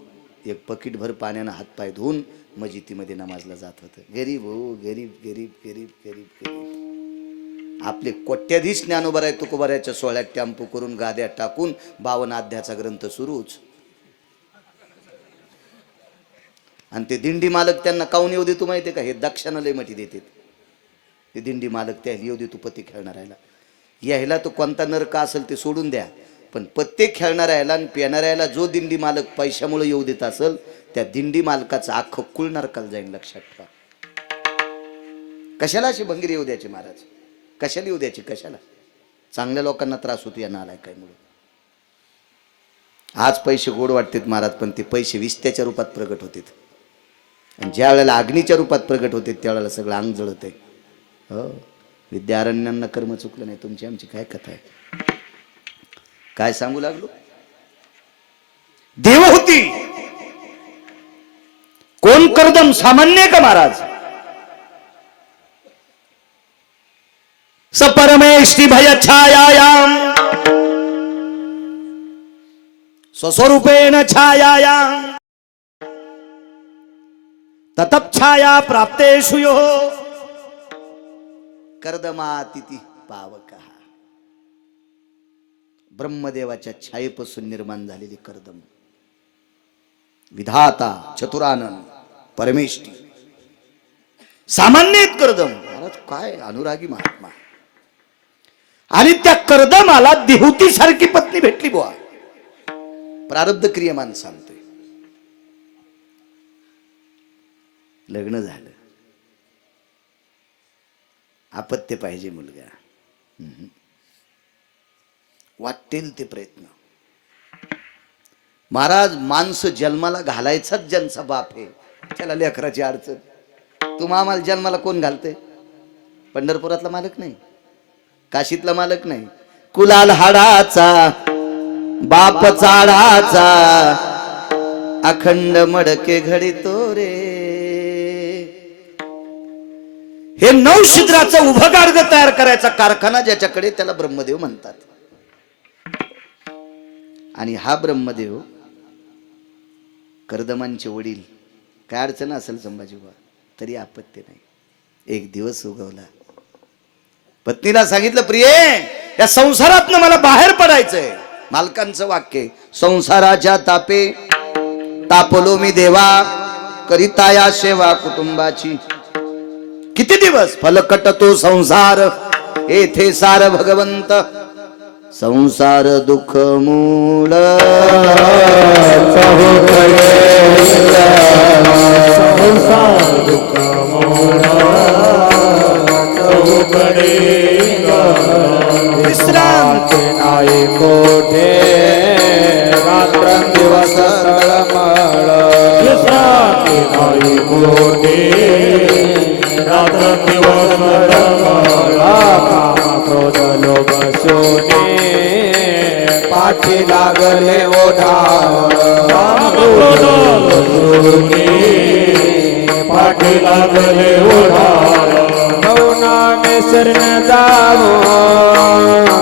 एक पकीटभर पाण्यानं हातपाय धुवून मस्जिदीमध्ये नमाजला जात होतं. गरीब हो, गरीब गरीब गरीब गरीब गरीब. आपले कोट्याधीश ज्ञानोबराय तुकोबारायच्या सोहळ्यात टॅम्पो करून गाद्या टाकून 52 अध्यायाचा ग्रंथ सुरूच. आणि ते दिंडी मालक त्यांना काऊन येऊ देतो माहिती का? हे दक्षाना लय मठी देतात ते दिंडी मालक. त्या येऊ देतो पत्ते खेळणाऱ्याला. यायला तो कोणता नरक असेल ते सोडून द्या, पण पत्ते खेळणाऱ्याला आणि पेणाऱ्याला जो दिंडी मालक पैशामुळे येऊ देत असेल, त्या दिंडी मालकाचं अख्खं कुळ नरकाला जाईल, लक्षात ठेवा. कशाला अशी भंगीर येऊ द्यायची महाराज? कशाला येऊ द्यायची? कशाला? चांगल्या लोकांना त्रास होतो या नालायकामुळे. आज पैसे गोड वाटतात महाराज, पण ते पैसे विस्त्याच्या रूपात प्रगट होतात. आणि ज्या वेळेला अग्नीच्या रूपात प्रगट होते त्यावेळेला सगळं अंग जळत आहे. हो, विद्यारण्यांना कर्म चुकलं नाही. तुमची आमची काय कथा आहे? काय सांगू लागलो? देव होती. कोण कर्दम? सामान्य का महाराज? सपरमेष्टि भय छायायाम स्वस्वरूपेण छायायाम ततप छाया प्राप्तेषु यो कर्दमातिथी पावकः. ब्रह्मदेवाच्या छायेपासून निर्माण झालेली कर्दम, विधाता, चतुरानंद, परमेष्ठी, सामान्य कर्दम. महाराज काय अनुरागी महात्मा. आणि त्या कर्दमाला देहुती सारखी पत्नी भेटली बुवा. प्रारब्ध क्रियमान सांगतोय. लग्न झालं, अपत्य पाहिजे मुलगा. वाटेल ते प्रयत्न. महाराज माणसं जन्माला घालायचाच ज्यांचा बाप आहे त्याला लेकराची अडचण. तुम्हा आम्हाला जन्माला कोण घालते? पंढरपुरातला मालक नाही, काशीतला मालक नाही, कुलाल हाडाचा बाप चाडाचा अखंड मडके घडितो रे. हे नवशिद्राचं उभं गाडगं तयार करायचा कारखाना ज्याच्याकडे, त्याला ब्रह्मदेव म्हणतात. आणि हा ब्रह्मदेव कर्दमांचे वडील. काय अडचण असेल संभाजीबा तरी आपत्ती नाही. एक दिवस उगवला, पत्नीला सांगितलं, प्रिये या संसारातनं मला बाहेर पडायचंय. मालकांचं वाक्य, संसाराच्या तापे तापलो मी देवा, करिता या सेवा कुटुंबाची. किती दिवस? फलकट तो संसार येथे सार भगवंत, संसार दुःख मूळ संसार दुःख मूळ विश्रांती नाही कोठे, रात्र दिवस तळमळ. विश्रांती नाही कोठे, रात्र दिवस तळमळ. काम क्रोध लोभ शोने, पाठी लागले ओढावळ. काम क्रोध लोभ शोने, पाठी लागले ओढावळ. मौनाने शरण जावो,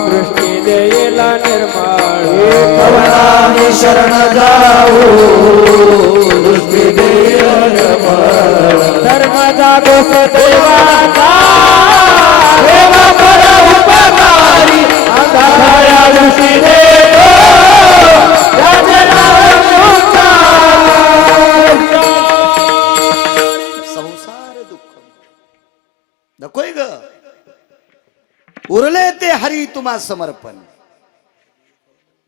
दृष्टी देईल निर्मळ. मौनाने शरण जावो, दृष्टी देईल निर्मळ. धर्म जागो सदैवाचा, देवा पर उपकारी. अंधाराया दृष्टी देतो, त्याचे नाव उच्चार. संसार दुःख नकोय ग, उरले ते हरी तुम्हा समर्पण.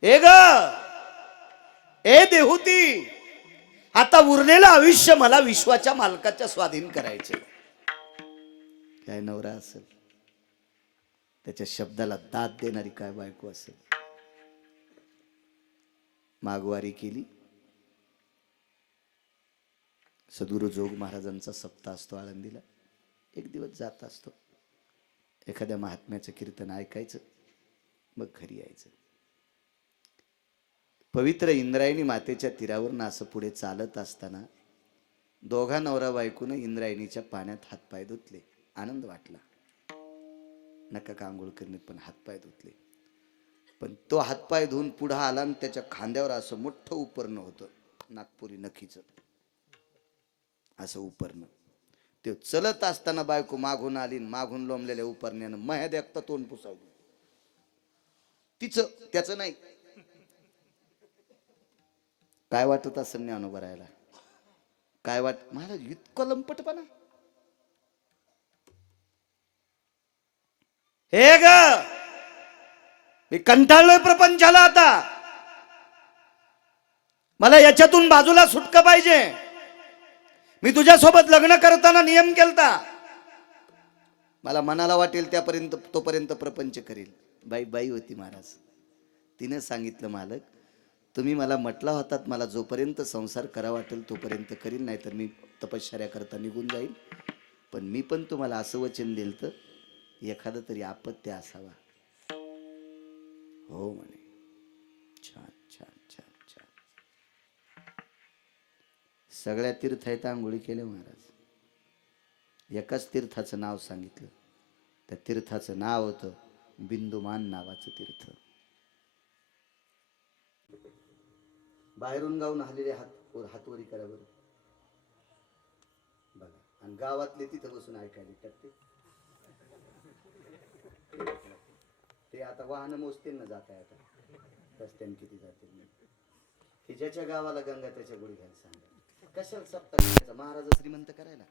ए ग, ए देहुती, आता उरलेलं आयुष्य मला विश्वाच्या मालकाच्या स्वाधीन करायचे. काय नवरा असेल, त्याच्या शब्दाला दाद देणारी काय बायको असेल. मागवारी केली. सद्गुरु जोग महाराजांचा सप्ताह असतो आळंदीला. एक दिवस जात असतो, एखाद्या महात्म्याचं कीर्तन ऐकायचं, मग घरी यायचं. पवित्र इंद्रायणी मातेच्या तीरावरून असं पुढे चालत असताना दोघा नवरा बायकोनं इंद्रायणीच्या पाण्यात हातपाय धुतले. आनंद वाटला. नका का आंघोळ करणे, पण हातपाय धुतले. पण तो हातपाय धुवून पुढे आला आणि त्याच्या खांद्यावर असं मोठं उपरणं होतं, नागपुरी नखीचं असं उपरणं. ते चलत असताना बायको मागून आली, मागून लोंबलेल्या उपरण्यानं मह्या देखता तोंड पुसावली. तिचं त्याचं नाही. काय वाटत असं ज्ञानोबा राहायला? काय महाराज इतकं लंपटपणा? हे ग, मी कंटाळलोय प्रपंचाला आता. मला याच्यातून बाजूला सुटका पाहिजे. मी तुझ्यासोबत लग्न करताना नियम केलता, मला मनाला वाटेल त्यापर्यंत तोपर्यंत प्रपंच करेल. बाई होती महाराज. तिने सांगितलं, मालक तुम्ही मला म्हटला होतात मला जोपर्यंत संसार करा वाटेल तोपर्यंत करील, नाही तर मी तपश्चर्या करता निघून जाईल. पण मी पण तुम्हाला असं वचन दिलं तर एखादं तरी अपत्य असावा. हो म्हणे. छान छान छान छान. सगळ्या तीर्थात आंघोळी केल्या महाराज. एकाच तीर्थाचं नाव सांगितलं. त्या तीर्थाचं नाव होतं बिंदुमान नावाचं तीर्थ. बाहेरून गावून आलेले हातवरी करा बरं बघा. आणि गावातले तिथं बसून ऐकायला टाकते. ते आता वाहन मोजतील ना, जाता आता रस्त्याने किती जातील. की ज्याच्या गावाला गंगा त्याच्या गुढी घ्यायला सांगा. कशाला सप्ताह करायचा? महाराज श्रीमंत करायला.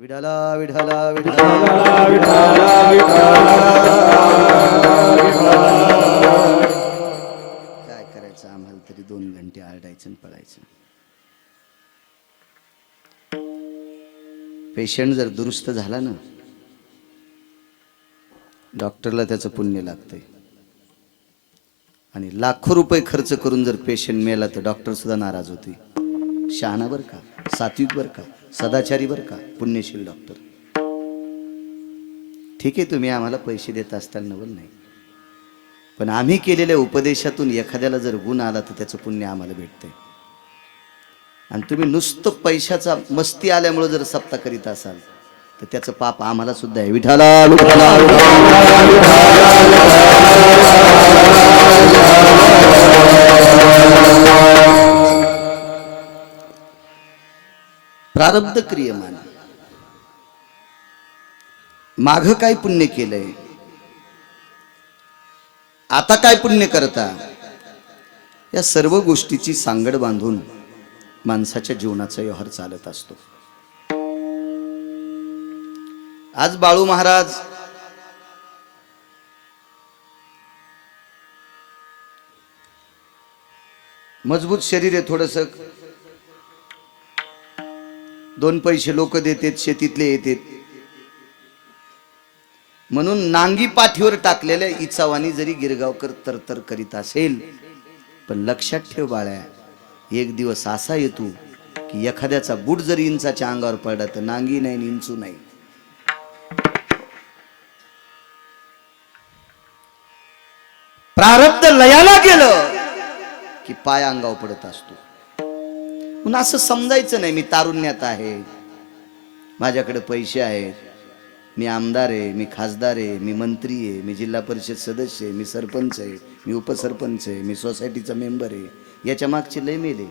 विठाला विठाला विठाला काय करायचं आम्हाला तरी 2 घंटे आरडायचं आणि पळायचं. पेशंट जर दुरुस्त झाला ना, डॉक्टरला त्याचं पुण्य लागतंय. आणि लाखो रुपये खर्च करून जर पेशंट मेला तर डॉक्टर सुद्धा नाराज होते. शहाणा बर का, सात्विक बर का, सदाचारी बर का, पुण्यशील डॉक्टर. ठीक आहे, तुम्ही आम्हाला पैसे देत असताल नवल नाही, पण आम्ही केलेल्या उपदेशातून एखाद्याला जर गुण आला तर त्याचं पुण्य आम्हाला भेटतंय. आणि तुम्ही नुसतं पैशाचा मस्ती आल्यामुळे जर सप्ताह करीत असाल तर त्याचं पाप आम्हाला सुद्धा आहे. विठाला विठाला प्रारब्ध क्रियमान. माघ काय पुण्य केलंय, आता काय पुण्य करता, या सर्व गोष्टीची सांगड बांधून माणसाच्या जीवनाचा व्यवहार चालत असतो. आज बाळू महाराज मजबूत शरीर आहे, थोडस 2 पैसे लोक देतात, शेतीतले येतात म्हणून नांगी पाठीवर टाकलेल्या इचावानी जरी गिरगावकर तरतर करीत असेल, पण लक्षात ठेव बाळ्या, एक दिवस असा येतो की एखाद्याचा बूट जरी इंचाच्या अंगावर पडला तर नांगी नाही इंचू नाही. प्रारब्ध लयाला गेलं की पाय अंगावर पडत असतो. म्हणून असं समजायचं नाही मी तारुण्यात आहे, माझ्याकडे पैसे आहेत, मी आमदार आहे, मी खासदार आहे, मी मंत्री आहे, मी जिल्हा परिषद सदस्य आहे, मी सरपंच आहे, मी उपसरपंच आहे, मी सोसायटीचा मेंबर आहे. याच्या मागची लय मेले.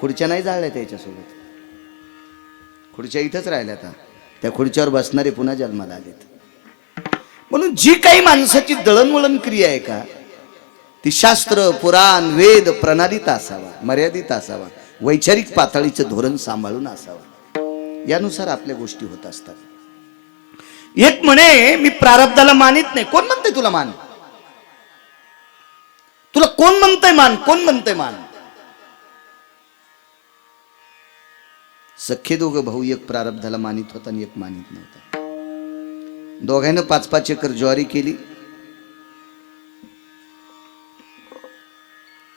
खुर्च्या नाही जाळल्या त्याच्यासोबत, खुर्च्या इथंच राहिल्या. आता त्या खुर्च्यावर बसणारे पुन्हा जन्माला आलेत. म्हणून जी काही माणसाची दळणवळण क्रिया आहे का, ती शास्त्र पुराण वेद प्रणालीत असावा, मर्यादित असावा, वैचारिक पातळीचं धोरण सांभाळून असावा. यानुसार आपल्या गोष्टी होत असतात. एक म्हणे मी प्रारब्धाला मानित नाही. कोण म्हणतंय तुला मान? तुला कोण म्हणतंय मान? कोण म्हणतंय मान? सख्खे दोघं भाऊ, एक प्रारब्धाला मानित होता आणि एक मानित नव्हता. दोघांना 5-5 एकर ज्वारी केली.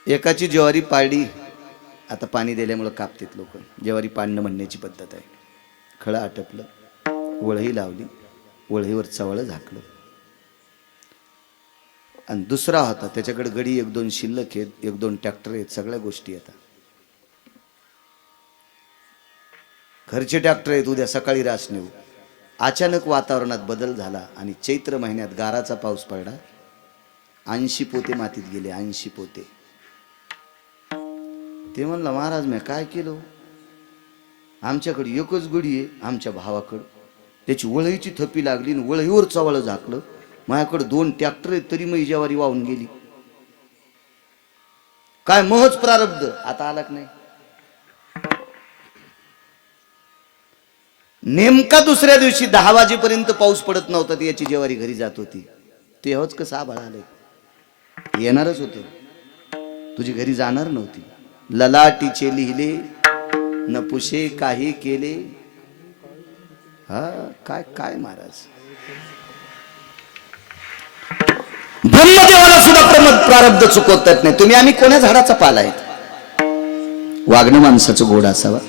एकाची ज्वारी पाडली, आता पाणी दिल्यामुळे कापतात लोक. ज्वारी पाडणं म्हणण्याची पद्धत आहे. खळं आटपलं, वळही लावली, वळहीवर चवळ झाकलं आणि दुसरा होता त्याच्याकडे गडी 1-2 शिल्लक आहेत, 1-2 ट्रॅक्टर आहेत, सगळ्या गोष्टी येतात. घरचे ट्रॅक्टर आहेत, उद्या सकाळी रास नेऊ. अचानक वातावरणात बदल झाला आणि चैत्र महिन्यात गाराचा पाऊस पडला. 80 पोते मातीत गेले, 80 पोते. ते म्हणलं महाराज मी काय केलं, आमच्याकडे एकच गडी आहे आमच्या भावाकडं, त्याची वळईची थप्पी लागली आणि वळईवर चवळ झाकलं. माझ्याकडे 2 ट्रॅक्टर आहेत तरी मग ज्वारी वाहून गेली. काय महच प्रारब्ध. आता आला की नाही. नेमका दुसऱ्या दिवशी 10 वाजेपर्यंत पाऊस पडत नव्हता, ती याची ज्वारी घरी जात होती. तेव्हाच कसं आभाळ आलंय, येणारच होते, तुझी घरी जाणार नव्हती. ललाटीचे लिहिले न पुशे काही केले. हा काय काय महाराज. ब्रह्मदेवाला सुद्धा प्रारब्ध चुकवतात नाही. तुम्ही आम्ही कोण्या झाडाचा पाला आहेत. वागणं माणसाचं गोड असावा.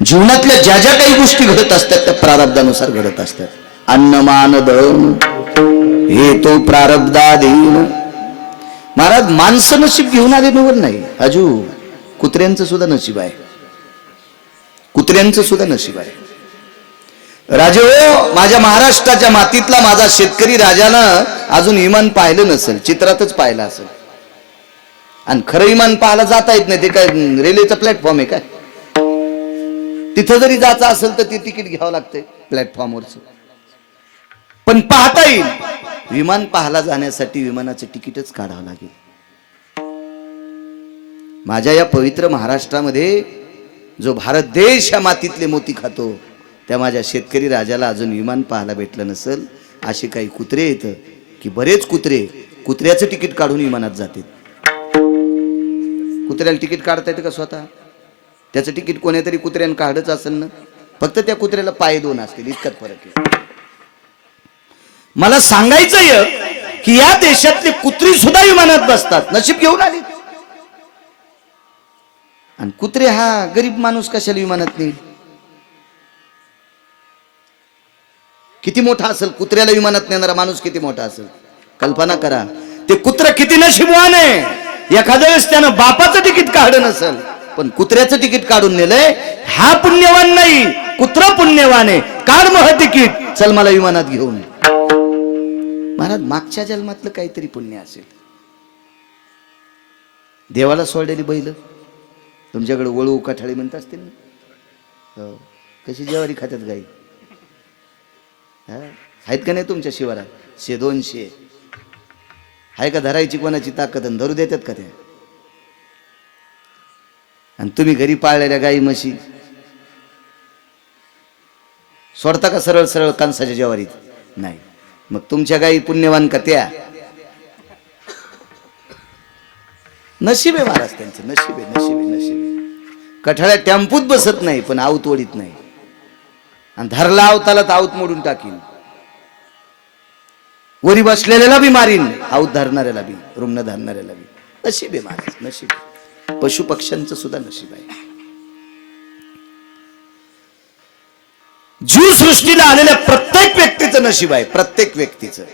जीवनातल्या ज्या ज्या काही गोष्टी घडत असतात त्या प्रारब्धानुसार घडत असतात. अन्नमान दन हे तो प्रारब्धाधीन. महाराज माणसं नशीब घेऊन आले नवर नाही. अजू कुत्र्यांचं सुद्धा नशीब आहे, कुत्र्यांचं सुद्धा नशीब आहे. राजे हो, माझ्या महाराष्ट्राच्या मातीतला माझा शेतकरी राजानं अजून विमान पाहिलं नसेल, चित्रातच पाहिलं असेल. आणि खरं विमान पाहायला जाता येत नाही. ते काय रेल्वेचं प्लॅटफॉर्म आहे काय? तिथं जरी जायचं असेल तर ते तिकीट घ्यावं लागतंय प्लॅटफॉर्मवरचं. पण पाहता येईल. विमान पाहायला जाण्यासाठी विमानाचं तिकीटच काढावं लागेल. माझ्या या पवित्र महाराष्ट्रामध्ये जो भारत देश या मातीतले मोती खातो, त्या माझ्या शेतकरी राजाला अजून विमान पाहायला भेटलं नसेल. असे काही कुत्रे येतं की बरेच कुत्रे कुत्र्याचं तिकीट काढून विमानात जाते. कुत्र्याला तिकीट काढता येतं का स्वतः? त्याचं तिकीट कोणीतरी कुत्र्यानं काढच असेल ना. फक्त त्या कुत्र्याला पाय 2 असतील, इतकाच फरक आहे. मला सांगायचंय की या देशातले कुत्री सुद्धा विमानात बसतात, नशीब घेऊन आले. आणि कुत्रे हा गरीब माणूस कशाला विमानात नेईल? किती मोठा असेल कुत्र्याला विमानात नेणारा माणूस, किती मोठा असेल कल्पना करा. ते कुत्र किती नशीबवान आहे. एखाद्या वेळेस त्यानं बापाचं तिकीट काढलं नसेल पण कुत्र्याचं तिकीट काढून नेलंय. हा पुण्यवान नाही, कुत्रा पुण्यवान आहे. काढ मग तिकीट, चल मला विमानात घेऊन. महाराज मागच्या जन्मातलं काहीतरी पुण्य असेल. देवाला सोडलेली बैल तुमच्याकडे वळू काठाळी म्हणत असतील ना. हो, कशी ज्वारी खात्यात गाई आहेत का नाही तुमच्या शिवारात? 100-200 आहे का धरायची कोणाची ताकद? आणि धरू देतात का त्या? आणि तुम्ही घरी पाळलेल्या गाई म्हशी सोडता का सरळ सरळ कंसाच्या ज्वारीत? नाही. मग तुमच्या गाई पुण्यवान का त्या? नशीब आहे महाराज त्यांचं, नशीब आहे, नशीब आहे, नशीब आहे. कठाळ्या टेम्पूत बसत नाही पण आऊत ओढीत नाही. आणि धरला आवताला तर आऊत मोडून टाकीन. वरी बसलेल्याला बी मारीन, आऊत धरणाऱ्याला बी, रुग्ण धरणाऱ्याला बी. नशीब आहे महाराज, नशीब. पशु पक्ष्यांचं सुद्धा नशीब आहे. जीवसृष्टीला आलेल्या प्रत्येक व्यक्तीचं नशीब आहे, प्रत्येक व्यक्तीचं.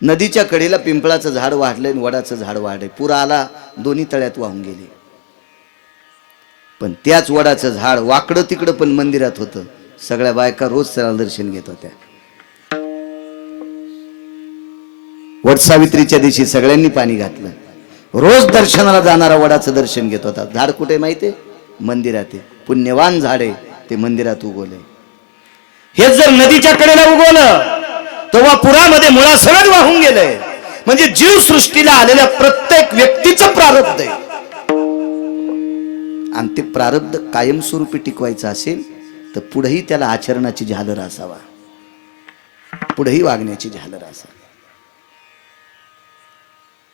नदीच्या कडेला पिंपळाचं झाड वाढलंय आणि वडाचं झाड वाढलंय. पूर आला, दोन्ही तळ्यात वाहून गेले. पण त्याच वडाचं झाड वाकडं तिकडं पण मंदिरात होतं. सगळ्या बायका रोज त्याला दर्शन घेत होत्या. वटसावित्रीच्या दिवशी सगळ्यांनी पाणी घातलं. रोज दर्शनाला जाणारा वडाचं दर्शन घेत होता. झाड कुठे माहितीये? मंदिरात आहे. पुण्यवान झाड आहे, ते मंदिरात उगवलंय. हे जर नदीच्या कडेला उगवलं तेव्हा पुरामध्ये मुळासकट वाहून गेलंय. म्हणजे जीवसृष्टीला आलेल्या प्रत्येक व्यक्तीचं प्रारब्ध आहे. आणि ते प्रारब्ध कायमस्वरूपी टिकवायचं असेल तर पुढेही त्याला आचरणाची झालर असावा, पुढेही वागण्याची झालर असावी.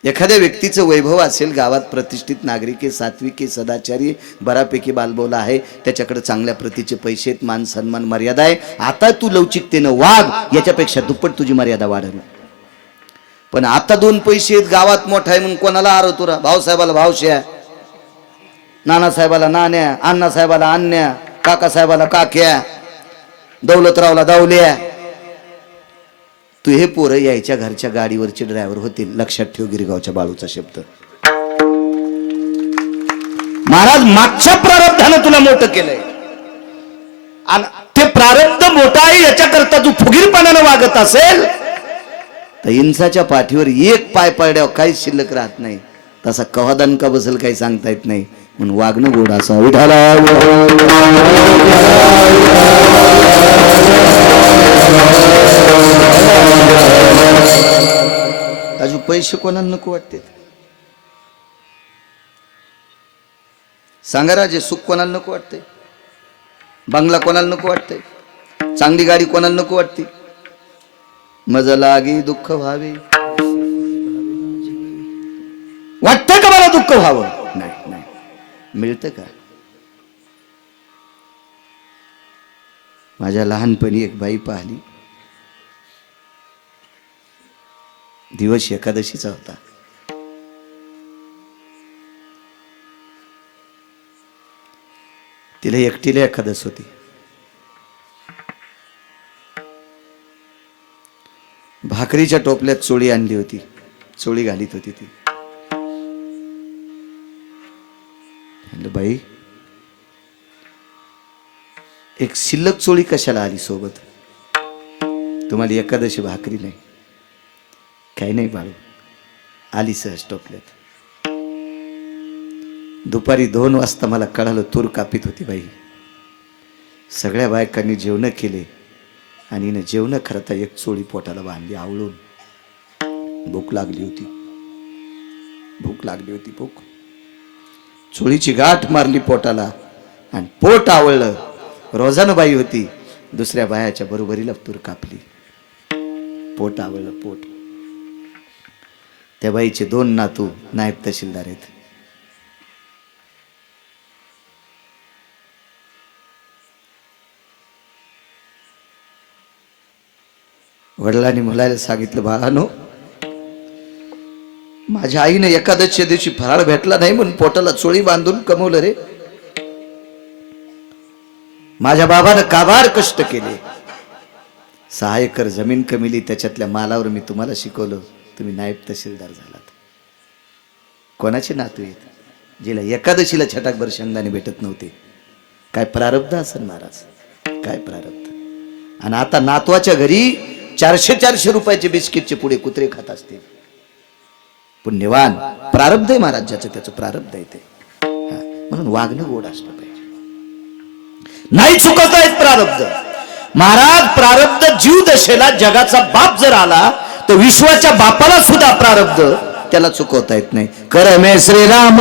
एखाद्या व्यक्तीचं वैभव असेल, गावात प्रतिष्ठित नागरिक आहे, सात्विक आहे, सदाचारी, बऱ्यापैकी बालबोला आहे, त्याच्याकडे चांगल्या प्रतीचे पैसे आहेत, मान सन्मान मर्यादा आहे. आता तू लवचिकतेनं वाग, याच्यापेक्षा दुप्पट तुझी मर्यादा वाढेल. पण आता 2 पैसे आहेत, गावात मोठा आहे म्हणून कोणाला आरवतो रा? भाऊसाहेबाला भावश्या, नानासाहेबाला नाण्या, अण्णासाहेबाला अन्या, काकासाहेबाला काक्या, दौलतरावला दावल्या. तू हे पोरं यायच्या घरच्या गाडीवरचे ड्रायव्हर होतील, लक्षात ठेव गिरगावच्या बाळूचा शब्द. महाराज मागच्या प्रारब्धानं तुला मोठं केलंय आणि ते प्रारब्ध मोठं आहे याच्याकरता तू फुगीरपणानं वागत असेल तर इंसाच्या पाठीवर एक पाय पडल्यावर काहीच शिल्लक राहत नाही. तसा कवा दणका बसेल काही सांगता येत नाही. म्हणून वागणं गोड असं. विठाला अजून पैसे कोणाला नको वाटते? सांगा राजे, सुख कोणाला नको वाटते? बंगला कोणाला नको वाटते? चांगली गाडी कोणाला नको वाटते? मजा लागी दुःख व्हावे वाटतं का मला दुःख व्हावं? नाही नाही. मिळतं का? माझ्या लहानपणी एक बाई पाहिली. दिवस एकादशीचा होता. तिला एकटीला एकादश होती. भाकरीच्या टोपल्यात चोळी आणली होती. चोळी घालीत होती ती. म्हणलं बाई, एक शिल्लक चोळी कशाला आली सोबत? तुम्हाला एकादशी भाकरी नाही? काही नाही बाळू, आली सहज टोपल्यात. दुपारी 2 वाजता मला कळालं तूर कापीत होती बाई. सगळ्या बायकांनी जेवण केले आणि हिनं जेवण करता एक चोळी पोटाला बांधली आवळून. भूक लागली होती, भूक लागली होती. भूक चोळीची गाठ मारली पोटाला आणि पोट आवळलं. रोजानं बाई होती, दुसऱ्या बायाच्या बरोबरीला तूर कापली. पोट आवळलं, पोट. त्या बाईचे 2 नातू नायब तहसीलदार आहेत. वडिलांनी मुलाला सांगितलं, बाळानो, माझ्या आईने एकादशीच्या दिवशी फराळ भेटला नाही म्हणून पोटाला चोळी बांधून कमवलं रे. माझ्या बाबानं काबार कष्ट केले. 6 एकर जमीन कमिली, त्याच्यातल्या मालावर मी तुम्हाला शिकवलं. तुम्ही नायब तहसीलदार झालात. कोणाचे नातू आहेत? जिला एकादशीला छटाकभर शेंगदाणे भेटत नव्हते. काय प्रारब्ध असेल महाराज, काय प्रारब्ध. आणि आता नातवाच्या घरी 400-400 रुपयाचे बिस्किटचे पुढे कुत्रे खात असतील. पुण्यवान प्रारब्ध आहे महाराज, ज्याचं त्याचं प्रारब्ध आहे ते. म्हणून वागणं गोड असलं पाहिजे. नाही चुकत आहेत प्रारब्ध महाराज. प्रारब्ध जीव दशेला जगाचा बाप जर आला तर विश्वाच्या बापाला सुद्धा प्रारब्ध त्याला चुकवता येत नाही. कर मे श्रीराम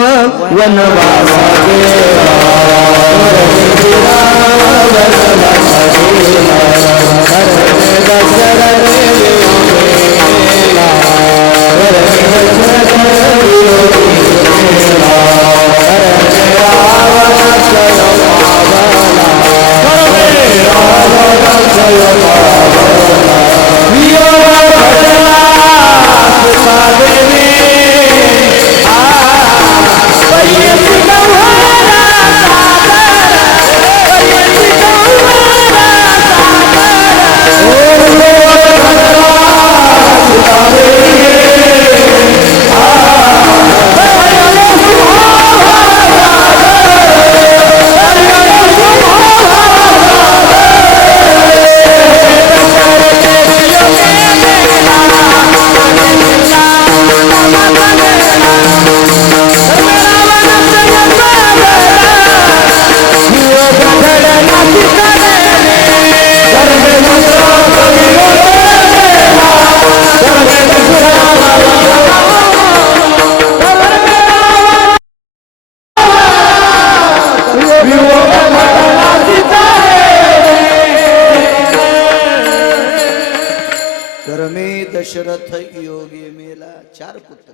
दशरथ योगी मेला 4 पुत्र.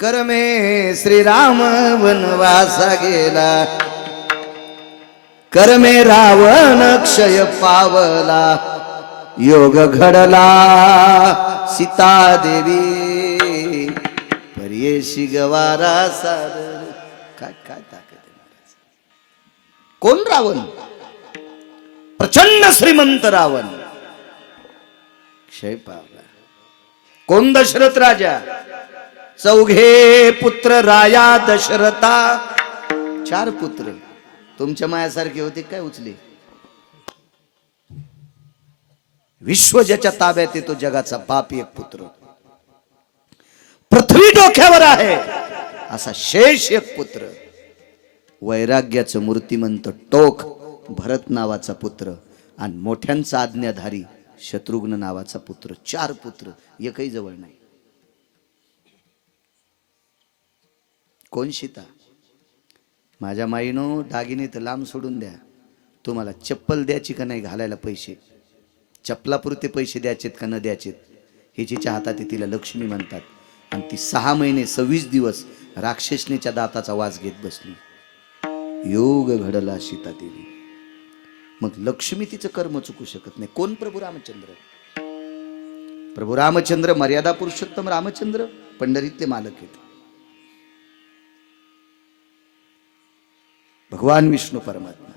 करमे श्रीराम वनवासा गेला. करमे रावण क्षय पावला. योग घडला सीता देवी पर्येशी गवारा सादर. काय काय ताकद आहे महाराज. कोण रावण? प्रचंड श्रीमंत रावण. क्षय पावला. कोण? दशरथ राजा. चौघे पुत्र राया दशरथा. 4 पुत्र. तुमच्या मायासारखे होते काय उचले? विश्व ज्याच्या ताब्यात येतो जगाचा बाप एक पुत्र. पृथ्वी डोक्यावर आहे असा शेष एक पुत्र. वैराग्याचं मूर्तिमंत टोक भरत नावाचा पुत्र आणि मोठ्यांचा आज्ञाधारी शत्रुघ्न नावाचा पुत्र. 4 पुत्र एकही जवळ नाही. कोण? सीता. माझ्या माईनो दागिने तर लांब सोडून द्या, तुम्हाला चप्पल द्यायची का नाही घालायला पैसे, चप्पलापुरते पैसे द्यायचेत का न द्यायचेत हिच्या हातात आहे. तिला लक्ष्मी म्हणतात. आणि ती 6 महिने 26 दिवस राक्षसनीच्या दाताचा वास घेत बसली. योग घडला सीता देवी. मग लक्ष्मी तिचं कर्म चुकू शकत नाही. कोण? प्रभू रामचंद्र. प्रभू रामचंद्र मर्यादा पुरुषोत्तम रामचंद्र पंढरीतले मालक आहेत. भगवान विष्णू परमात्मा.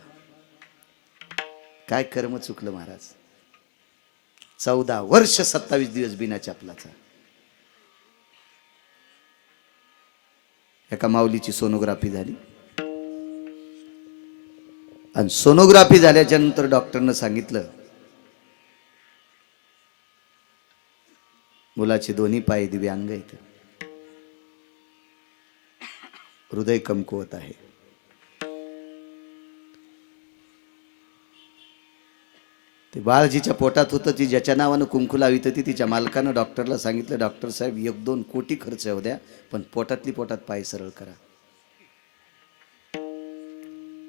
काय कर्म चुकलं महाराज. 14 वर्ष 27 दिवस बिना चपलाचा. एका माऊलीची सोनोग्राफी झाली आणि सोनोग्राफी झाल्याच्या नंतर डॉक्टरनं सांगितलं मुलाचे दोन्ही पाय दिव्यांग आहेत, हृदय कमकुवत आहे. ते बाळजीच्या पोटात होतं. ती ज्याच्या नावानं कुंकू लावित होती तिच्या मालकानं डॉक्टरला सांगितलं, डॉक्टर साहेब 1-2 कोटी खर्च होऊ द्या पण पोटातली पोटात पाय सरळ करा.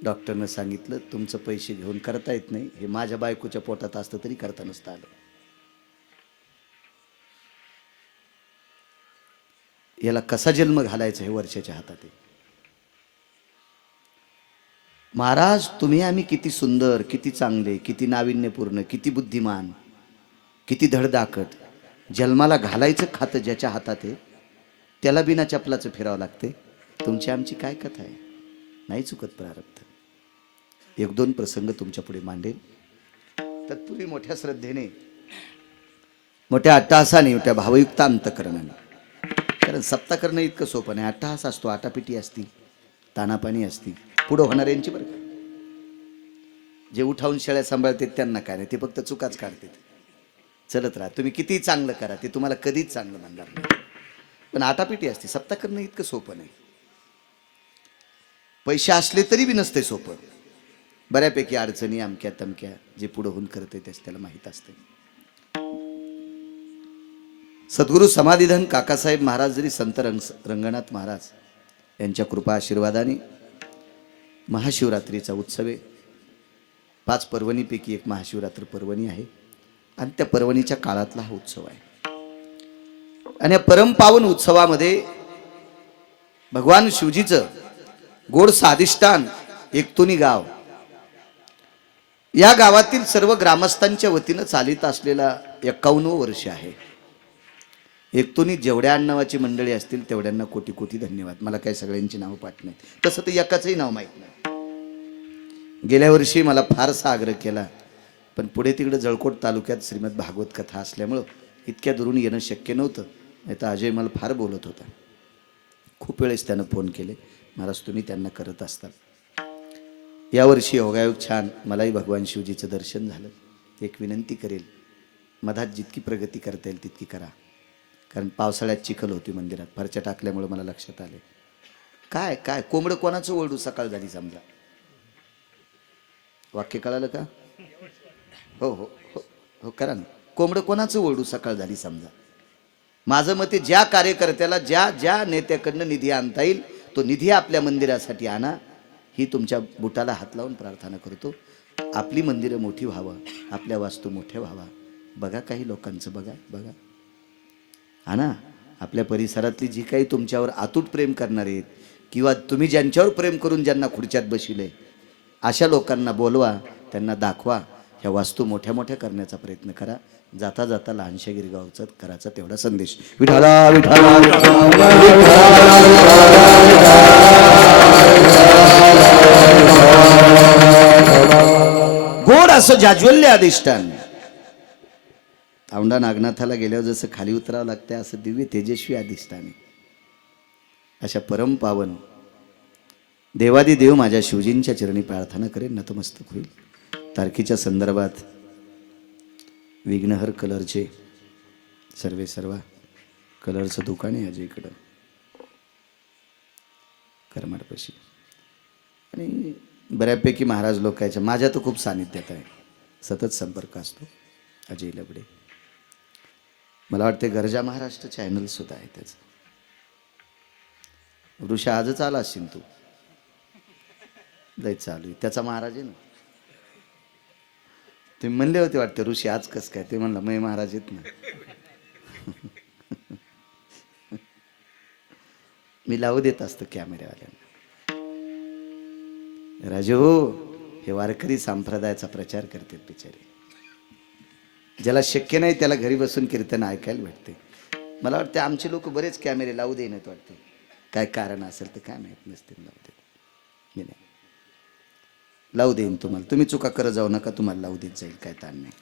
डॉक्टरनं सांगितलं तुमचं पैसे घेऊन करता येत नाही, हे माझ्या बायकोच्या पोटात असतं तरी करता नसतं आलं. याला कसा जन्म घालायचा हे वर्षाच्या हातात आहे. महाराज तुम्ही आम्ही किती सुंदर, किती चांगले, किती नाविन्यपूर्ण, किती बुद्धिमान, किती धडधाकट. जन्माला घालायचं खातं ज्याच्या हातात आहे त्याला बिना चपलाचं फिरावं लागते. तुमची आमची काय कथा आहे. नाही चुकत प्रारब्ध. 1-2 प्रसंग तुमच्या पुढे मांडेल. तत्पूर्वी मोठ्या श्रद्धेने, मोठ्या अट्टहासाने, मोठ्या भावयुक्त अंतकरणाने. कारण सप्ता करणं इतकं सोपं नाही. अट्टहास असतो, आटापिटी असती, तानापाणी असती. पुढं होणाऱ्यांची बरं का. जे उठावून शेळ्या सांभाळतात त्यांना काय नाही, ते फक्त चुकाच काढतात. चलत राहा. तुम्ही किती चांगलं करा ते तुम्हाला कधीच चांगलं म्हणणार नाही. पण आटापिटी असते. सप्ता करणं इतकं सोपं नाही. पैसे असले तरी बी नसते सोपं. बऱ्यापैकी अडचणी अमक्या तमक्या जे पुढं होऊन करते त्याच त्याला माहीत असते. सद्गुरू समाधीधन काकासाहेब महाराज जरी संत रंगनाथ महाराज यांच्या कृपा आशीर्वादाने महाशिवरात्रीचा उत्सव आहे. 5 पर्वणीपैकी एक महाशिवरात्र पर्वणी आहे आणि त्या पर्वणीच्या काळातला हा उत्सव आहे. आणि या परमपावन उत्सवामध्ये भगवान शिवजीचं गोड साधिष्ठान एकतुनी गाव, या गावातील सर्व ग्रामस्थांच्या वतीनं चालित असलेला 51वं वर्ष आहे. एकतुनी जेवढ्या आडनावाची मंडळी असतील तेवढ्यांना कोटी कोटी धन्यवाद. मला काही सगळ्यांची नावं पाठ नाहीत, तसं तर एकाचंही नाव माहीत नाही. गेल्या वर्षी मला फारसा आग्रह केला पण पुढे तिकडे जळकोट तालुक्यात श्रीमद भागवत कथा असल्यामुळं इतक्या दुरून येणं शक्य नव्हतं. नाही तर अजय मला फार बोलत होता. खूप वेळेस त्यानं फोन केले, महाराज तुम्ही त्यांना करत असतात. यावर्षी योगायोग छान. मलाही भगवान शिवजीचं दर्शन झालं. एक विनंती करेल, मधात जितकी प्रगती करता येईल तितकी करा. कारण पावसाळ्यात चिखल होती मंदिरात, फरच्या टाकल्यामुळे मला लक्षात आले. काय काय कोंबडं कोणाचं ओरडू सकाळ झाली समजा. वाक्य कळालं का? हो हो हो हो करा ना. कोंबडं कोणाचं ओरडू सकाळ झाली समजा. माझं मते ज्या कार्यकर्त्याला ज्या ज्या नेत्याकडनं निधी आणता येईल तो निधी आपल्या मंदिरासाठी आणा, ही तुमच्या बुटाला हात लावून प्रार्थना करतो. आपली मंदिरं मोठी व्हावं, आपल्या वास्तू मोठ्या व्हावा. बघा काही लोकांचं बघा बघा हा ना. आपल्या परिसरातली जी काही तुमच्यावर अतूट प्रेम करणारे आहेत किंवा तुम्ही ज्यांच्यावर प्रेम करून ज्यांना खुर्च्यात बशिले अशा लोकांना बोलवा, त्यांना दाखवा. ह्या वास्तू मोठ्या मोठ्या करण्याचा प्रयत्न करा. जाता जाता लहानशा गिरगावचा करायचा तेवढा संदेश. विठाला विठाला गोड असं जाज्वल्य अधिष्ठान. औंढा नागनाथाला गेल्यावर जसं खाली उतरावं लागतं असं दिव्य तेजस्वी अधिष्ठाने अशा परम पावन देवादी देव माझ्या शिवजींच्या चरणी प्रार्थना करेन, नतमस्तक होईल. तारखेच्या संदर्भात विघ्नहर कलरचे सर्व कलरचं दुकान आहे अजय इकडं करमाडपाशी. आणि बऱ्यापैकी महाराज लोकांच्या माझ्या तर खूप सानिध्यात आहे, सतत संपर्क असतो अजय लबडे. मला वाटते गरजा महाराष्ट्र चॅनल सुद्धा आहे त्याचं. ऋषी आजच आला असेल तू, लय चालू आहे त्याचा महाराज आहे ना. तुम्ही म्हणले होते वाटते ऋषी आज कस काय, ते म्हणलं मै महाराज येत ना. मी लावू देत असतो कॅमेऱ्यावाल्यांना. राजू हे वारकरी संप्रदायाचा प्रचार करतात बिचारे. ज्याला शक्य नाही त्याला घरी बसून कीर्तन ऐकायला भेटते. मला वाटते आमचे लोक बरेच कॅमेरे लावू देण्यात वाटते, काय कारण असेल तर काय माहित नसते. लावू देत मी नाही, लावू देईन तुम्हाला. तुम्ही चुका करत जाऊ नका, तुम्हाला लावू देत जाईल, काय ताण नाही.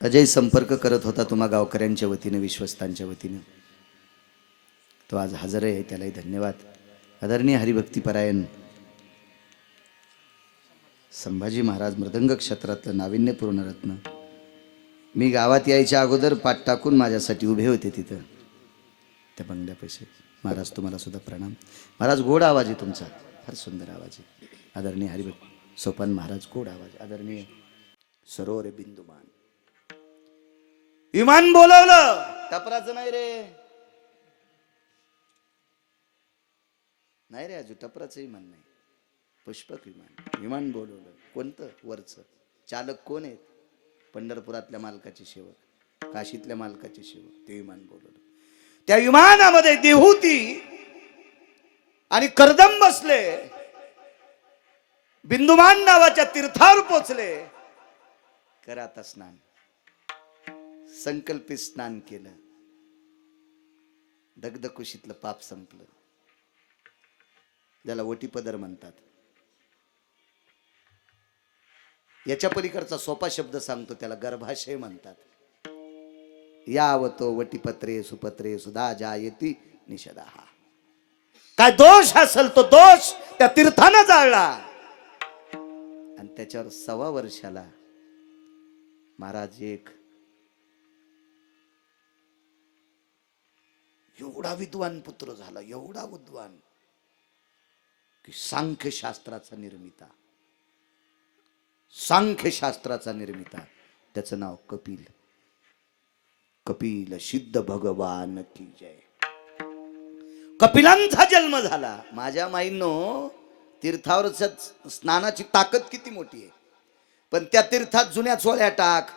अजय संपर्क करत होता तुम्हा गावकऱ्यांच्या वतीने, विश्वस्तांच्या वतीने. तो आज हजर आहे, त्यालाही धन्यवाद. आदरणीय हरिभक्तीपरायण संभाजी महाराज मृदंग क्षेत्रातलं नाविन्यपूर्ण रत्न. मी गावात यायच्या अगोदर पाठ टाकून माझ्यासाठी उभे होते तिथं त्या बंगल्यापाशी. महाराज तुम्हाला सुद्धा प्रणाम. महाराज गोड आवाज आहे तुमचा, फार सुंदर आवाज आहे. आदरणीय हरिभक्त सोपान महाराज गोड आवाज. आदरणीय सरोवर बिंदुमान विमान बोलवलं, टपराचं नाही रे, नाही रे अजून टपराचं विमान नाही, पुष्पक विमान. विमान बोलवलं कोणतं, वरचं. चालक कोण आहेत, पंढरपुरातल्या मालकाचे सेवक, काशीतल्या मालकाचे सेवक. ते विमान बोलवलं. त्या विमानामध्ये देहूती आणि कर्दम बसले, बिंदुमान नावाच्या तीर्थावर पोचले. करा आता स्नान. संकल्पित स्नान केलं, दगदकुशीतलं पाप संपलं. ज्याला वटीपदर म्हणतात. याच्या पलीकडचा सोपा शब्द सांगतो, त्याला गर्भाशय म्हणतात. यावतो वटीपत्रे सुपत्रे सुधा जायती निषदा. काय दोष असेल तो दोष त्या तीर्थानं जाळला. आणि त्याच्यावर 1.25 वर्षाला महाराज एक एवढा विद्वान पुत्र झाला, एवढा विद्वान की सांख्यशास्त्राचा निर्मिता, सांख्यशास्त्राचा निर्मिता. त्याचं नाव कपिल. कपिल सिद्ध भगवान की जय. कपिलांचा जन्म झाला. माझ्या माईंनो, तीर्थावरच स्नानाची ताकद किती मोठी आहे. पण त्या तीर्थात जुन्या चोळ्या टाक,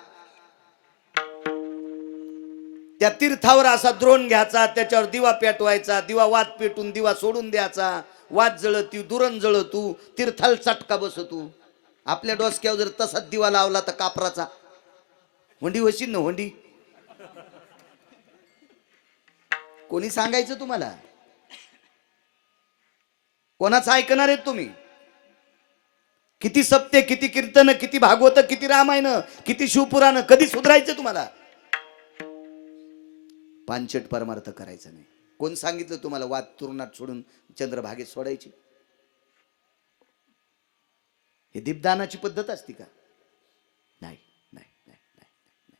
त्या तीर्थावर असा द्रोण घ्यायचा, त्याच्यावर दिवा पेटवायचा, दिवा वात पेटून दिवा सोडून द्यायचा, वात जळती दुरण जळतू, तीर्थाला चटका बसतू. आपल्या डोसक्यावर जर तसाच दिवा लावला तर कापराचा होंडी होशील ना, होंडी. कोणी सांगायचं तुम्हाला? कोणाचं ऐकणार आहेत तुम्ही? किती सप्ते, किती कीर्तन, किती भागवत, किती रामायण, किती शिवपुराण, कधी सुधारायचं तुम्हाला? पांचट परमार्थ करायचं नाही. कोण सांगितलं तुम्हाला वात तुरुणात सोडून चंद्रभागेत सोडायची? हे दीपदानाची पद्धत असती का? नाही नाही नाही नाही.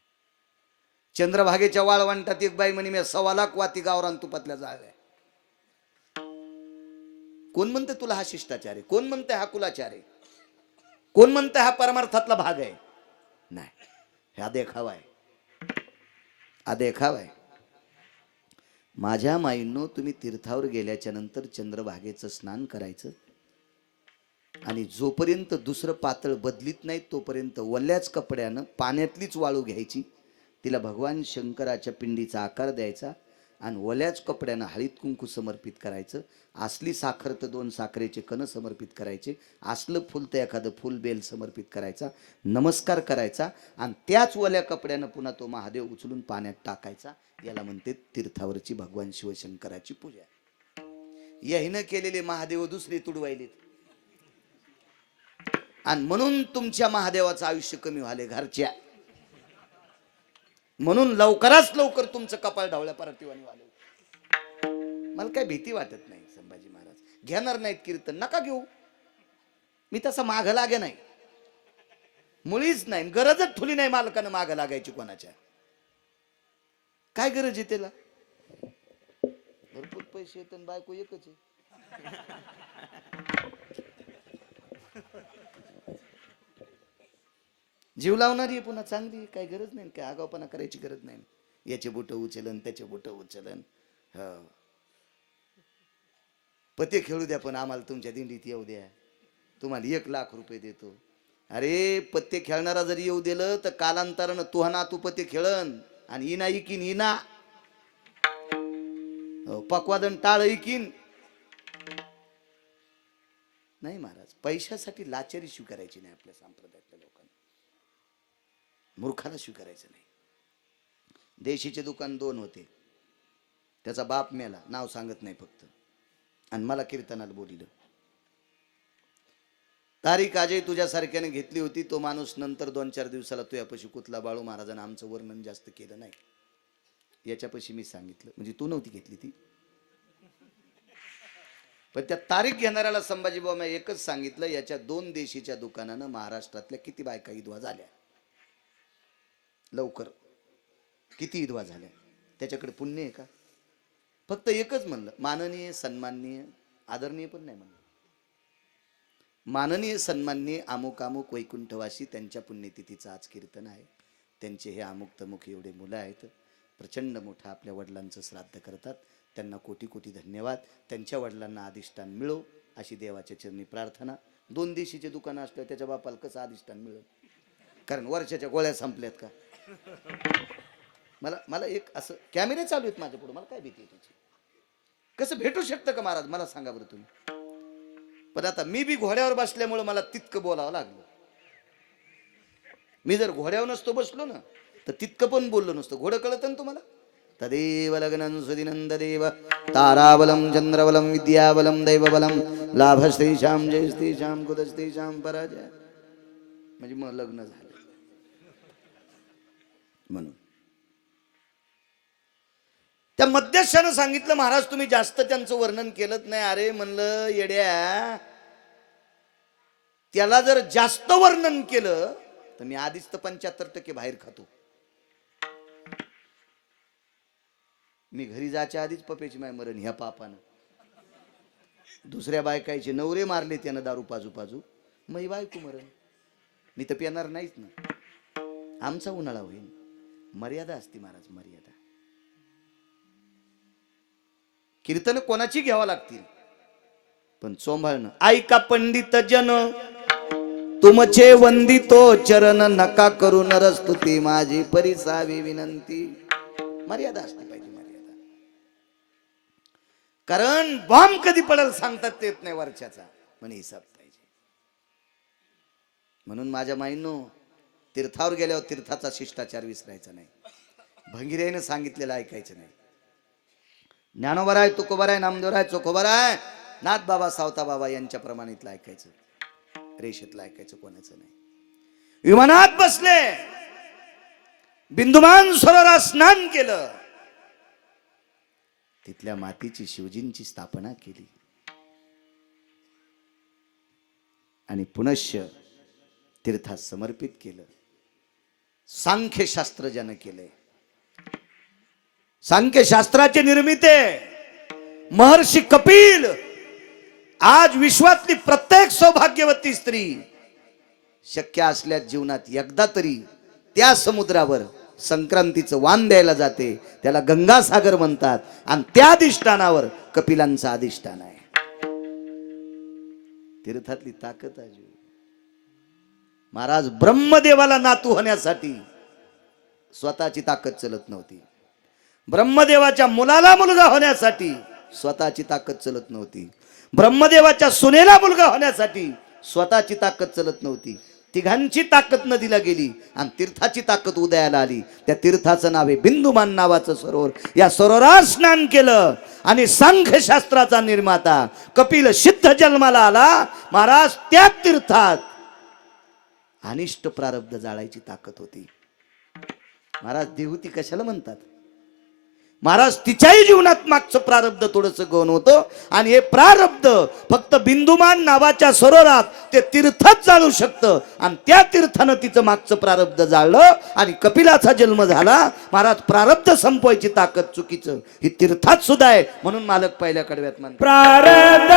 चंद्रभागेच्या वाळवंटात एक बाई म्हणे मी 1.25 लाख वाती गावरान तुपातल्या जाळल्या. कोण म्हणते तुला हा शिष्टाचार आहे? कोण म्हणते हा कुलाचार आहे? कोण म्हणते हा परमार्थातला भाग आहे? नाही, हा देखावा आहे, हा देखावा आहे. माझ्या माईंनो, तुम्ही तीर्थावर गेल्याच्या नंतर चंद्रभागेचं स्नान करायचं आणि जोपर्यंत दुसरं पातळ बदलीत नाही तोपर्यंत वल्याच कपड्यानं पाण्यातलीच वाळू घ्यायची, तिला भगवान शंकराच्या पिंडीचा आकार द्यायचा आणि वल्याच कपड्यानं हळीत कुंकू समर्पित करायचं. असली साखर तर 2 साखरेचे कण समर्पित करायचे, असलं फुल तर एखादं फुल बेल समर्पित करायचा, नमस्कार करायचा आणि त्याच वल्या कपड्यानं पुन्हा तो महादेव उचलून पाण्यात टाकायचा. याला म्हणते तीर्थावरची भगवान शिवशंकराची पूजा. याहीनं केलेले महादेव दुसरे तुडवायलेत. आणि म्हणून तुमच्या महादेवाचं आयुष्य कमी व्हाले घरच्या. म्हणून लवकरात लवकर तुमचं कपाळ ढवळ्या परतीवानी वाले. मला काय भीती वाटत नाही. संभाजी महाराज घेणार नाहीत कीर्तन, नका घेऊ. मी तसा माग लागे नाही, मुळीच नाही. गरजच ठुली नाही मालकानं माग लागायची कोणाच्या. काय गरज आहे त्याला? भरपूर पैसे येत आणि बायको एकच आहे. जीव लावणारी आहे, पुन्हा चांगली आहे. काय गरज नाही, काय आगावपणा करायची गरज नाही. याचे बोट उचलन, त्याचे बोट उचलन. पते खेळू द्या, पण आम्हाला तुमच्या दिंडीत येऊ द्या. तुम्हाला 1,00,000 रुपये देतो. अरे पत्ते खेळणारा जरी येऊ दिलं तर कालांतरानं तुहना तू पत्ते खेळन आणि इना इकीन इना पक्वादन टाळ इकीन. नाही महाराज, पैशासाठी लाचारी स्वीकारायची नाही. आपल्या संप्रदायातल्या लोकांना मूर्खाला स्वीकारायचं नाही. देशीचे दुकान 2 होते. त्याचा बाप मेला, नाव सांगत नाही फक्त, आणि मला कीर्तनाला बोलिलं. तारीख आजही तुझ्यासारख्याने घेतली होती. तो माणूस नंतर 2-4 दिवसाला तुझ्यापाशी कुतला. बाळू महाराजांना आमचं वर्णन जास्त केलं नाही. याच्यापाशी मी सांगितलं, म्हणजे तू नव्हती घेतली ती. पण त्या तारीख घेणाऱ्याला संभाजी बाबा एकच सांगितलं, याच्या 2 देशीच्या दुकानानं महाराष्ट्रातल्या किती बायका विधवा झाल्या, लवकर किती विधवा झाल्या, त्याच्याकडे पुण्य आहे का? फक्त एकच म्हणलं, माननीय सन्माननीय आदरणीय पण नाही म्हणलं, माननीय सन्माननीय अमुक अमुक वैकुंठवासी, त्यांच्या पुण्यतिथीचं आज कीर्तन आहे. त्यांचे हे अमुक तमुक एवढे मुलं आहेत, प्रचंड मोठा आपल्या वडिलांचं श्राद्ध करतात. त्यांना कोटी कोटी धन्यवाद. त्यांच्या वडिलांना अधिष्ठान मिळो अशी देवाच्या चरणी प्रार्थना. 2 देशीचे दुकान असल्यावर त्याच्या बापाला कसं अधिष्ठान मिळेल? कारण वर्षाच्या गोळ्या संपल्यात का? मला एक असं, कॅमेरे चालू आहेत माझ्या पुढे, मला काय भीती आहे त्याची? कसं भेटू शकतं का महाराज, मला सांगा बरं तुम्ही. पण आता मी बी घोड्यावर बसल्यामुळे मला तितकं बोलावं लागलं. मी जर घोड्यावर नसतो बसलो ना तर तितकं पण बोललो नसतो. घोडं कळतं ना तुम्हाला? तदेव लग्नं सुदिनंददेव ताराबलं चंद्रबलं विद्याबलं दैवबलं लाभस्तेषां जयस्तेषां कुतस्तेषां पराजय. म्हणजे मग लग्न झालं. म्हणून त्या मध्यस्थानं सांगितलं, महाराज तुम्ही जास्त त्यांचं वर्णन केलंच नाही. अरे म्हणलं येड्या, त्याला जर जास्त वर्णन केलं तर मी आधीच तर 75% बाहेर खातो. मी घरी जायच्या आधीच पपेची माय मरण ह्या पापानं. दुसऱ्या बायकायचे नवरे मारले त्यानं दारू पाजू पाजू, मग बायको मरण. मी तर पिणार नाहीच ना. आमचा उन्हाळा होईल. मर्यादा असते महाराज, मर्यादा. कीर्तन कोणाची घ्यावा लागतील, पण चोंभाळणं. ऐका पंडित जन तुमचे वंदितो चरण, नका करू नरस्तुती माझी परिसावी विनंती. मर्यादा असते पाहिजे, मर्यादा. कारण बॉम्ब कधी पडेल सांगतात येत नाही वर्षाचा, म्हणे हिसाब पाहिजे. म्हणून माझ्या माईंनो, तीर्थावर गेल्यावर तीर्थाचा शिष्टाचार विसरायचा नाही. भंगिरेने सांगितलेलं ऐकायचं नाही. ज्ञानोबा आहे, तुकोबा आहे, नामदेव आहे, चोखोबा आहे, नाथ बाबा, सावता बाबा यांच्या प्रमाणितलं ऐकायचं, रेषेतलं ऐकायचं कोणाचं नाही. विमानात बसले, बिंदुमान सरोवरात स्नान केलं, तिथल्या मातीची शिवजींची स्थापना केली आणि पुनश्च तीर्थात समर्पित केलं. सांख्यशास्त्र ज्यानं केलंय, सांख्यशास्त्राचे निर्मिते महर्षी कपिल आज विश्वातली प्रत्येक सौभाग्यवती स्त्री शक्य असल्या जीवनात एकदा तरी त्या समुद्रावर संक्रांतीचं वाण द्यायला जाते. त्याला गंगासागर म्हणतात. आणि त्या अधिष्ठानावर कपिलांचं अधिष्ठान आहे. तीर्थातली ताकद आहे. महाराज ब्रह्मदेवाला नातू होण्यासाठी स्वतःची ताकद चलत नव्हती. ब्रह्मदेवाच्या मुलाला मुलगा होण्यासाठी स्वतःची ताकद चलत नव्हती. ब्रह्मदेवाच्या सुनेला मुलगा होण्यासाठी स्वतःची ताकद चलत नव्हती. तिघांची ताकद नदीला गेली आणि तीर्थाची ताकद उदयाला आली. त्या तीर्थाचं नाव आहे बिंदुमान नावाचं सरोवर. या सरोवरात स्नान केलं आणि सांख्यशास्त्राचा निर्माता कपिल सिद्ध जन्माला आला. महाराज त्या तीर्थात अनिष्ट प्रारब्ध जाळायची ताकद होती. महाराज देहूती कशाला म्हणतात? महाराज तिच्याही जीवनात मागचं प्रारब्ध थोडस गौण होतं आणि हे प्रारब्ध फक्त बिंदुमान नावाच्या सरोवरात ते तीर्थच जाळू शकतं आणि त्या तीर्थानं तिचं मागचं प्रारब्ध जाळलं आणि कपिलाचा जन्म झाला. महाराज प्रारब्ध संपवायची ताकद चुकीचं ही तीर्थात सुद्धा आहे म्हणून मालक पहिल्या कडव्यात म्हणतात प्रारब्ध